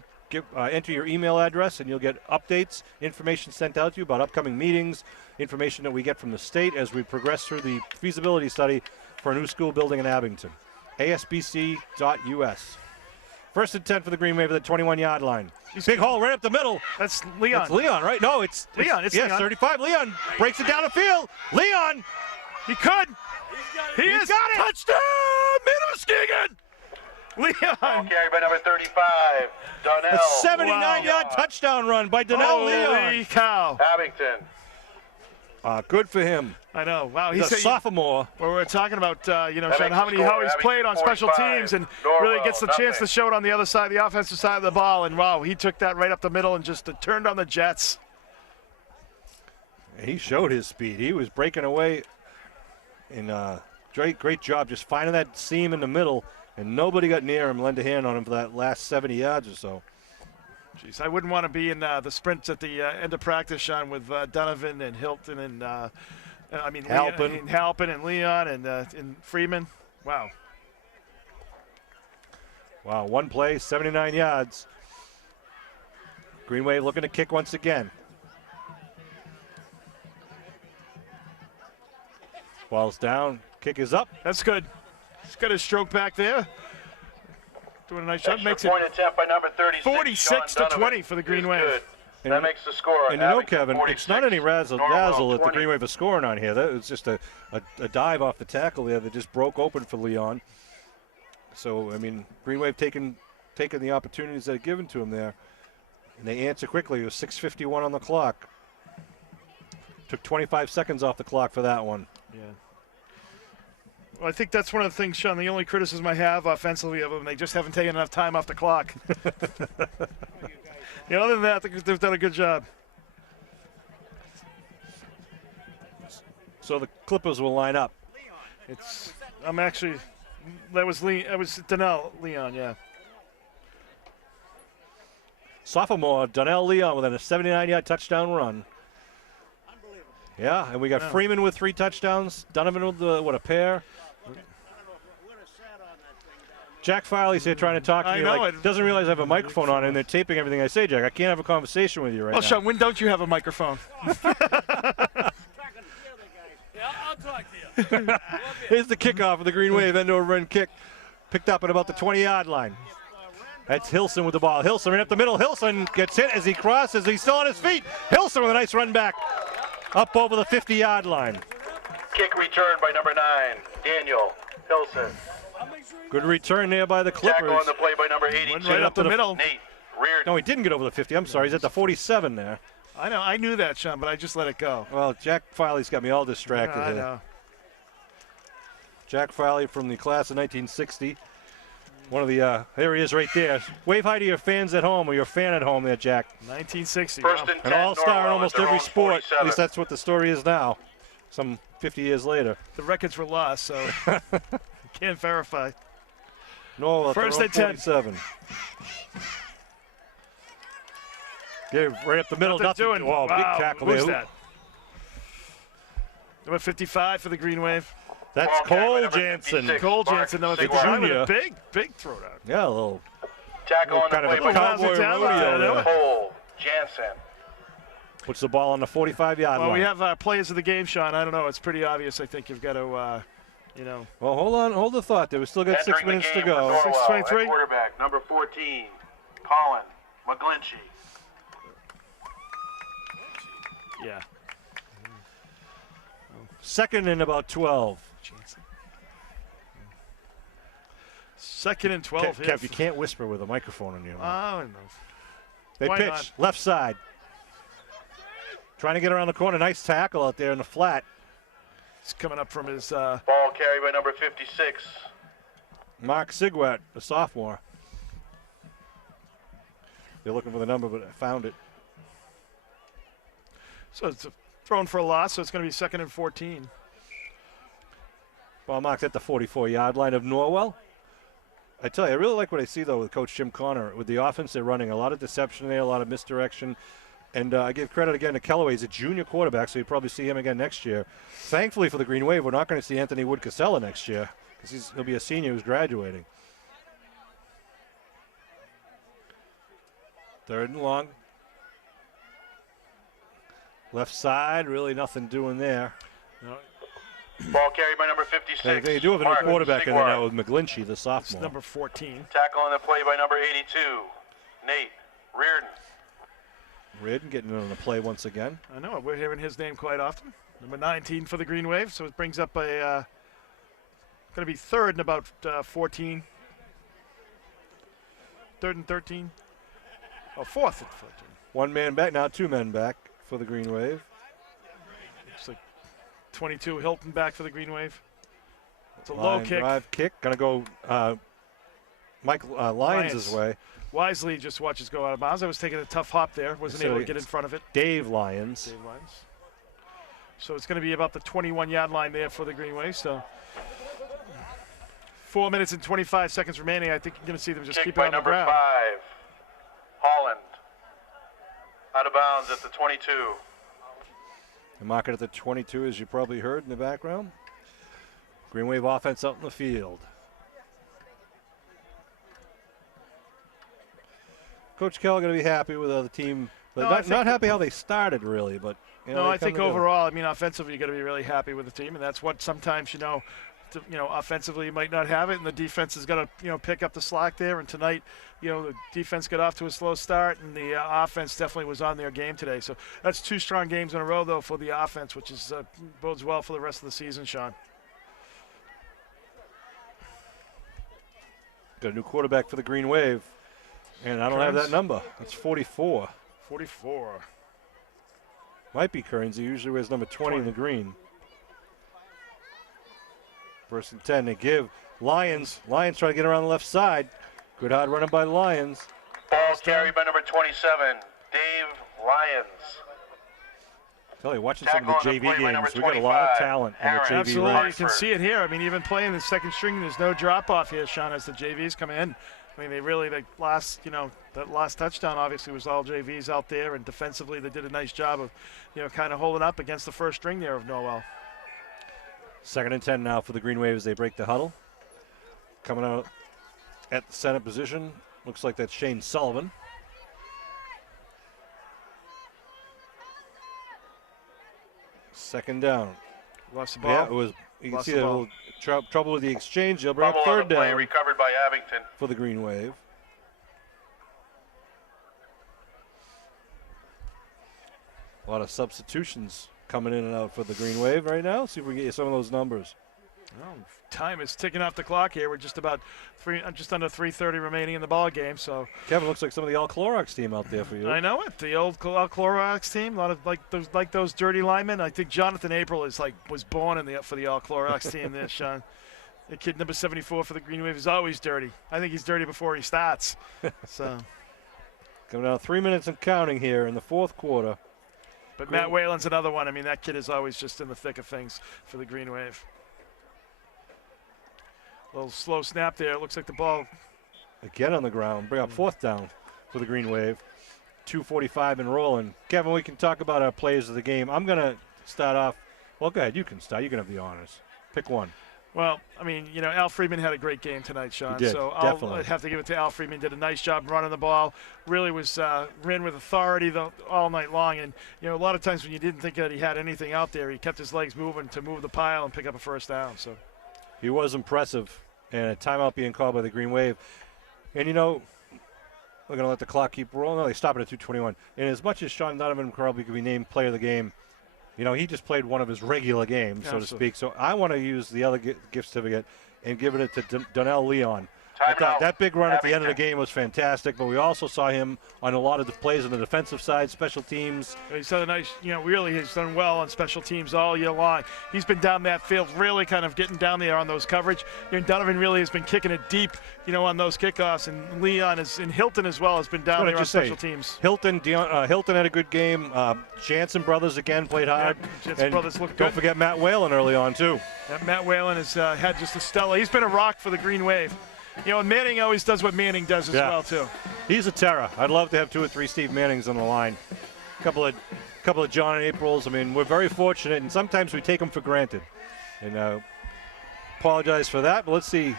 enter your email address, and you'll get updates, information sent out to you about upcoming meetings, information that we get from the state as we progress through the feasibility study for a new school building in Abington. ASBC.us. First and 10 for the Green Wave at the 21-yard line. Big hole right up the middle. That's Leon. That's Leon, right? No, it's Leon. It's Leon. 35. Leon breaks it down the field. Leon. He could. He's got it. Touchdown, Muskegon. Leon. Carried by number 35, Donnell. A 79-yard touchdown run by Donnell Leon. Holy cow. Abington. Good for him. I know. Wow, he's a sophomore. Well, we're talking about Sean, how he's played on special teams and really gets the chance to show it on the other side, the offensive side of the ball. And wow, he took that right up the middle and just turned on the Jets. He showed his speed. He was breaking away, and great job just finding that seam in the middle, and nobody got near him, lend a hand on him for that last 70 yards or so. Jeez, I wouldn't want to be in the sprints at the end of practice, Sean, with Donovan and Hilton and I mean, Halpin and Leon and Freeman. Wow. Wow, one play, 79 yards. Green Wave looking to kick once again. Ball's down, kick is up. That's good. He's got his stroke back there. Doing a nice job. Makes it point attempt by number 36, 46 to 20 for the Green Wave. That makes the score. And you know, Kevin, it's not any razzle-dazzle that the Green Wave is scoring on here. That was just a dive off the tackle there that just broke open for Leon. So, I mean, Green Wave taking the opportunities that are given to him there. And they answer quickly. It was 6:51 on the clock. Took 25 seconds off the clock for that one. Yeah. Well, I think that's one of the things, Sean, the only criticism I have offensively of them, they just haven't taken enough time off the clock. Other than that, I think they've done a good job. So the Clippers will line up. That was Donnell Leon, yeah. Sophomore Donnell Leon with a 79-yard touchdown run. Yeah, and we got Freeman with 3 touchdowns. Donovan with a pair. Jack Filey's here trying to talk to me. Doesn't realize I have a microphone on, and they're taping everything I say, Jack. I can't have a conversation with you right now. Well, Sean, when don't you have a microphone? I'll talk to you. Here's the kickoff of the Green Wave end-over end kick. Picked up at about the 20-yard line. That's Hilson with the ball. Hilson right up the middle. Hilson gets hit as he crosses. He's still on his feet. Hilson with a nice run back up over the 50-yard line. Kick return by number 9, Daniel Hilson. Good return there by the Clippers. Tackle on the play by number 82. Right up the middle. Nate Reardon. No, he didn't get over the 50. I'm sorry. He's at the 47 there. I know. I knew that, Sean, but I just let it go. Well, Jack Filey's got me all distracted I here. know. Jack Filey from the class of 1960. One of the, there he is right there. Wave hi to your fans at home, or your fan at home there, Jack. 1960. First and 10, An all-star in Norwell almost at their every own sport. 47. At least that's what the story is now, some 50 years later. The records were lost, so can't verify. Norwell First at their own and 47. Yeah, right up the middle. Nothing. Doing. Wow, Wow, big tackle who's there. that? Number 55 for the Green Wave. That's Cole Jansen. Cole Jansen, number 55 with a big throwdown. Yeah, a little Tackle on the kind of play a by cowboy rodeo there. Cole Jansen. Puts the ball on the 45-yard line. Well, we have players of the game, Sean. I don't know. It's pretty obvious. I think you've got to, Well, hold the thought there. We still got 6 minutes to go. 6:23. Quarterback, number 14, Colin McGlinchey. Yeah. Second and about 12. Second and 12. Kev, you can't whisper with a microphone on you. Oh, no. They Why pitch not? left side. Trying to get around the corner. Nice tackle out there in the flat. He's coming up from his. Ball carried by number 56. Mark Sigwat, the sophomore. They're looking for the number, but I found it. So it's thrown for a loss, so it's going to be 2nd and 14. Ball marked at the 44-yard line of Norwell. I tell you, I really like what I see, though, with Coach Jim Connor. With the offense they're running, a lot of deception there, a lot of misdirection. And I give credit again to Kellaway. He's a junior quarterback, so you'll probably see him again next year. Thankfully for the Green Wave, we're not going to see Anthony Wood-Casella next year because he'll be a senior who's graduating. 3rd and long. Left side, really nothing doing there. No, Ball carried by number 56. They do have a new Mark quarterback in there Sigwart. now with McGlinchey, the it's sophomore. number 14. Tackle on the play by number 82, Nate Reardon. Reardon getting on the play once again. I know. We're hearing his name quite often. Number 19 for the Green Wave, so it brings up a going to be 3rd and about 14. 3rd and 13. Oh, 4th and 14. 1 man back, now 2 men back for the Green Wave. Looks like 22 Hilton back for the Green Wave. It's a Line low kick. drive kick. Going to go Mike Lyons' way. Wisely just watches go out of bounds. I was taking a tough hop there. Wasn't able to get in front of it. Dave Lyons. Dave Lyons. So it's going to be about the 21-yard line there for the Green Wave. So 4 minutes and 25 seconds remaining. I think you're going to see them just Kick keep it by on the number ground. 5, Holland. Out of bounds at the 22. They mark it at the 22, as you probably heard in the background. Green Wave offense out in the field. Coach Kell going to be happy with the team. But not happy how they started, really. But I think overall, I mean, offensively, you got to be really happy with the team, and that's what sometimes offensively you might not have it, and the defense is going to pick up the slack there. And tonight, the defense got off to a slow start, and the offense definitely was on their game today. So that's 2 strong games in a row, though, for the offense, which is bodes well for the rest of the season, Sean. Got a new quarterback for the Green Wave, and I don't have that number. It's 44. 44. Might be Kearns. He usually wears number 20 in the green. 1st and 10. They give Lions. Lions trying to get around the left side. Good hard running by the Lions. Ball carried by number 27, Dave Lyons. Tell you, watching some of the JV games, we got a lot of talent in the JV Absolutely, ranks. you can see it here. I mean, even playing the second string, there's no drop off here, Sean, as the JVs come in. I mean, that last touchdown obviously was all JVs out there, and defensively they did a nice job of, kind of holding up against the first string there of Norwell. 2nd and 10 now for the Green Wave as they break the huddle. Coming out at the center position, looks like that's Shane Sullivan. Second down. Lost the ball. Yeah, it was. You can see a little trouble with the exchange. They'll bring up 3rd down. Recovered by Abington for the Green Wave. A lot of substitutions coming in and out for the Green Wave right now. See if we can get you some of those numbers. Well, time is ticking off the clock here. We're just under 3:30 remaining in the ball game. So Kevin, looks like some of the All Clorox team out there for you. I know it. The old Clorox team. A lot of like those dirty linemen. I think Jonathan April was born for the All Clorox team. There, Sean. The kid number 74 for the Green Wave is always dirty. I think he's dirty before he starts. So coming down 3 minutes and counting here in the 4th quarter. But Matt Whalen's another one. I mean, that kid is always just in the thick of things for the Green Wave. A little slow snap there. It looks like the ball. Again on the ground. Bring up 4th down for the Green Wave. 2:45 and rolling. Kevin, we can talk about our plays of the game. I'm going to start off. Well, go ahead. You can start. You can have the honors. Pick one. Well, I mean, Al Freeman had a great game tonight, Sean. He did, so definitely. I'll have to give it to Al Freeman. Did a nice job running the ball. Really ran with authority all night long. And, a lot of times when you didn't think that he had anything out there, he kept his legs moving to move the pile and pick up a 1st down. So he was impressive. And a timeout being called by the Green Wave. And, we're going to let the clock keep rolling. No, they stop it at 2:21. And as much as Sean Donovan probably could be named player of the game, he just played one of his regular games, so to speak. So I want to use the other gift certificate and give it to Donnell Leon. I thought that big run at the end of the game was fantastic, but we also saw him on a lot of the plays on the defensive side, special teams. He's done a nice, really he's done well on special teams all year long. He's been down that field really kind of getting down there on those coverage. Donovan really has been kicking it deep, on those kickoffs, and Leon and Hilton as well has been down there on special teams. Hilton had a good game. Jansen brothers again played hard. Jansen brothers looked good. Don't forget Matt Whalen early on too. Matt Whalen has had just a stellar. He's been a rock for the Green Wave. And Manning always does what Manning does as well, too. He's a terror. I'd love to have 2 or 3 Steve Mannings on the line. A couple of John Aprils. I mean, we're very fortunate, and sometimes we take them for granted. And apologize for that, but let's see.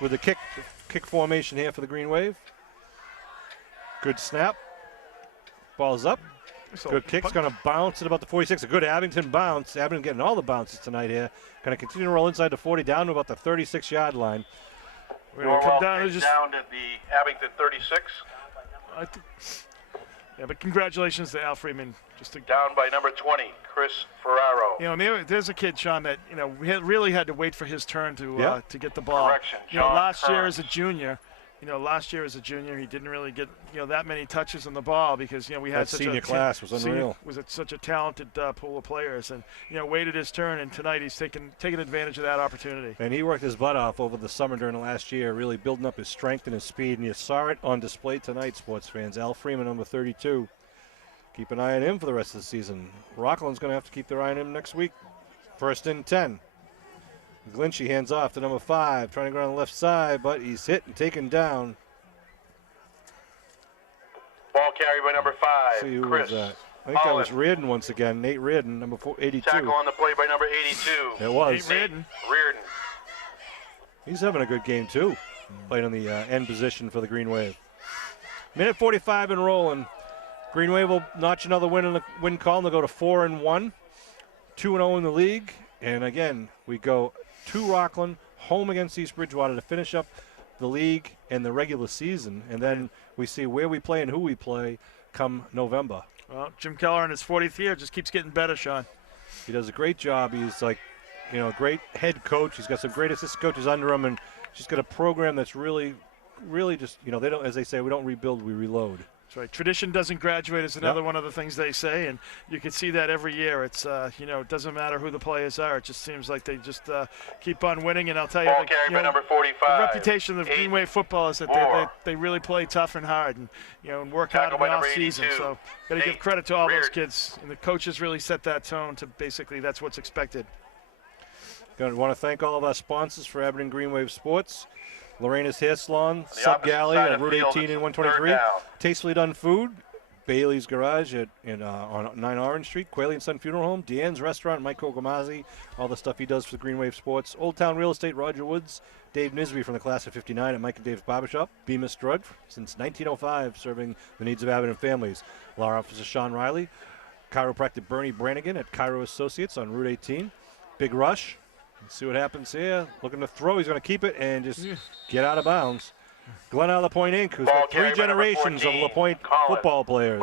With the kick formation here for the Green Wave. Good snap. Ball's up. Good kick's going to bounce at about the 46. A good Abington bounce. Abington getting all the bounces tonight here. Going to continue to roll inside the 40, down to about the 36-yard line. We're going to come down to the Abington 36. But congratulations to Al Freeman. Down by number 20, Chris Ferraro. There's a kid, Sean, that we really had to wait for his turn to get the ball. Correction, last year as a junior, he didn't really get that many touches on the ball because we had such senior class was unreal. Was such a talented pool of players, and waited his turn, and tonight he's taken advantage of that opportunity. And he worked his butt off over the summer during the last year, really building up his strength and his speed, and you saw it on display tonight, sports fans. Al Freeman, number 32. Keep an eye on him for the rest of the season. Rockland's going to have to keep their eye on him next week. 1st and 10. Glinchy hands off to number 5, trying to go on the left side, but he's hit and taken down. Ball carried by number 5, See who Chris was that? think that was Reardon once again. Nate Reardon, number 82. Tackle on the play by number 82. It was. Nate Reardon. Reardon. He's having a good game, too, playing on the end position for the Green Wave. Minute 45 and rolling. Green Wave will notch another win in the win column. They'll go to 4-1, 2-0 in the league. And again, we go to Rockland, home against East Bridgewater to finish up the league and the regular season. And then we see where we play and who we play come November. Well, Jim Keller in his 40th year just keeps getting better, Sean. He does a great job. He's like, a great head coach. He's got some great assistant coaches under him, and he's got a program that's really just, they don't, as they say, we don't rebuild, we reload. That's right. Tradition doesn't graduate is another one of the things they say, and you can see that every year. It's, it doesn't matter who the players are. It just seems like they just keep on winning, and I'll tell you, Ball carried by number 45. the reputation of Green Wave football is that they really play tough and hard and work hard in the off season. So got to give credit to all those kids, and the coaches really set that tone to basically that's what's expected. Going to want to thank all of our sponsors for Abington Green Wave Sports. Lorena's Hair Salon, Sub Galley on Route 18 and 123. Tastefully Done Food, Bailey's Garage on 9 Orange Street, Quayle and Son Funeral Home, Deanne's Restaurant, Mike Ogamazi, all the stuff he does for Green Wave Sports. Old Town Real Estate, Roger Woods, Dave Nisby from the class of 59 at Mike and Dave's Barbershop, Bemis Drug since 1905, serving the needs of Abington families. Law Officer Sean Riley, Chiropractor Bernie Brannigan at Chiro Associates on Route 18. Big Rush. Let's see what happens here. Looking to throw. He's going to keep it and just get out of bounds. Glen out of LaPointe Inc., who's got 3 generations of LaPointe football players.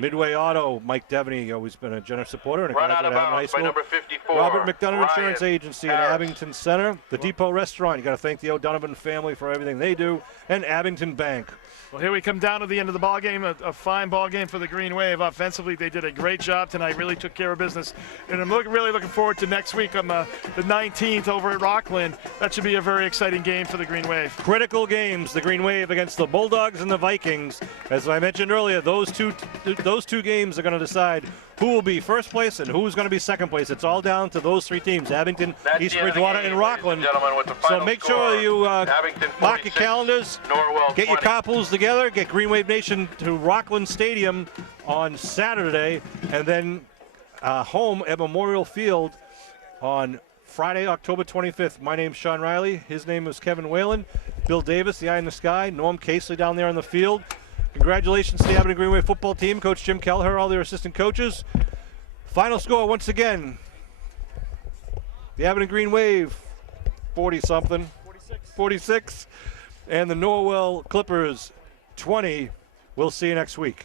Midway Auto, Mike Devaney, always been a generous supporter and a graduate of High School. Number 54, Robert McDonough Insurance Agency in Abington Center. The Depot Restaurant, you got to thank the O'Donovan family for everything they do. And Abington Bank. Well, here we come down to the end of the ball game, a fine ball game for the Green Wave. Offensively, they did a great job tonight, really took care of business. And I'm really looking forward to next week on the 19th over at Rockland. That should be a very exciting game for the Green Wave. Critical games, the Green Wave against the Bulldogs and the Vikings. As I mentioned earlier, those two games are going to decide who will be first place and who's going to be second place. It's all down to those 3 teams, Abington, East Bridgewater, and Rockland. So make sure you mark your calendars, Norwell get your carpools together, get Green Wave Nation to Rockland Stadium on Saturday, and then home at Memorial Field on Friday, October 25th. My name's Sean Riley. His name is Kevin Whalen. Bill Davis, the eye in the sky. Norm Casely down there on the field. Congratulations to the Abington Green Wave football team, Coach Jim Kelleher, all their assistant coaches. Final score, once again, the Abington Green Wave, 40-something. 46. And the Norwell Clippers, 20. We'll see you next week.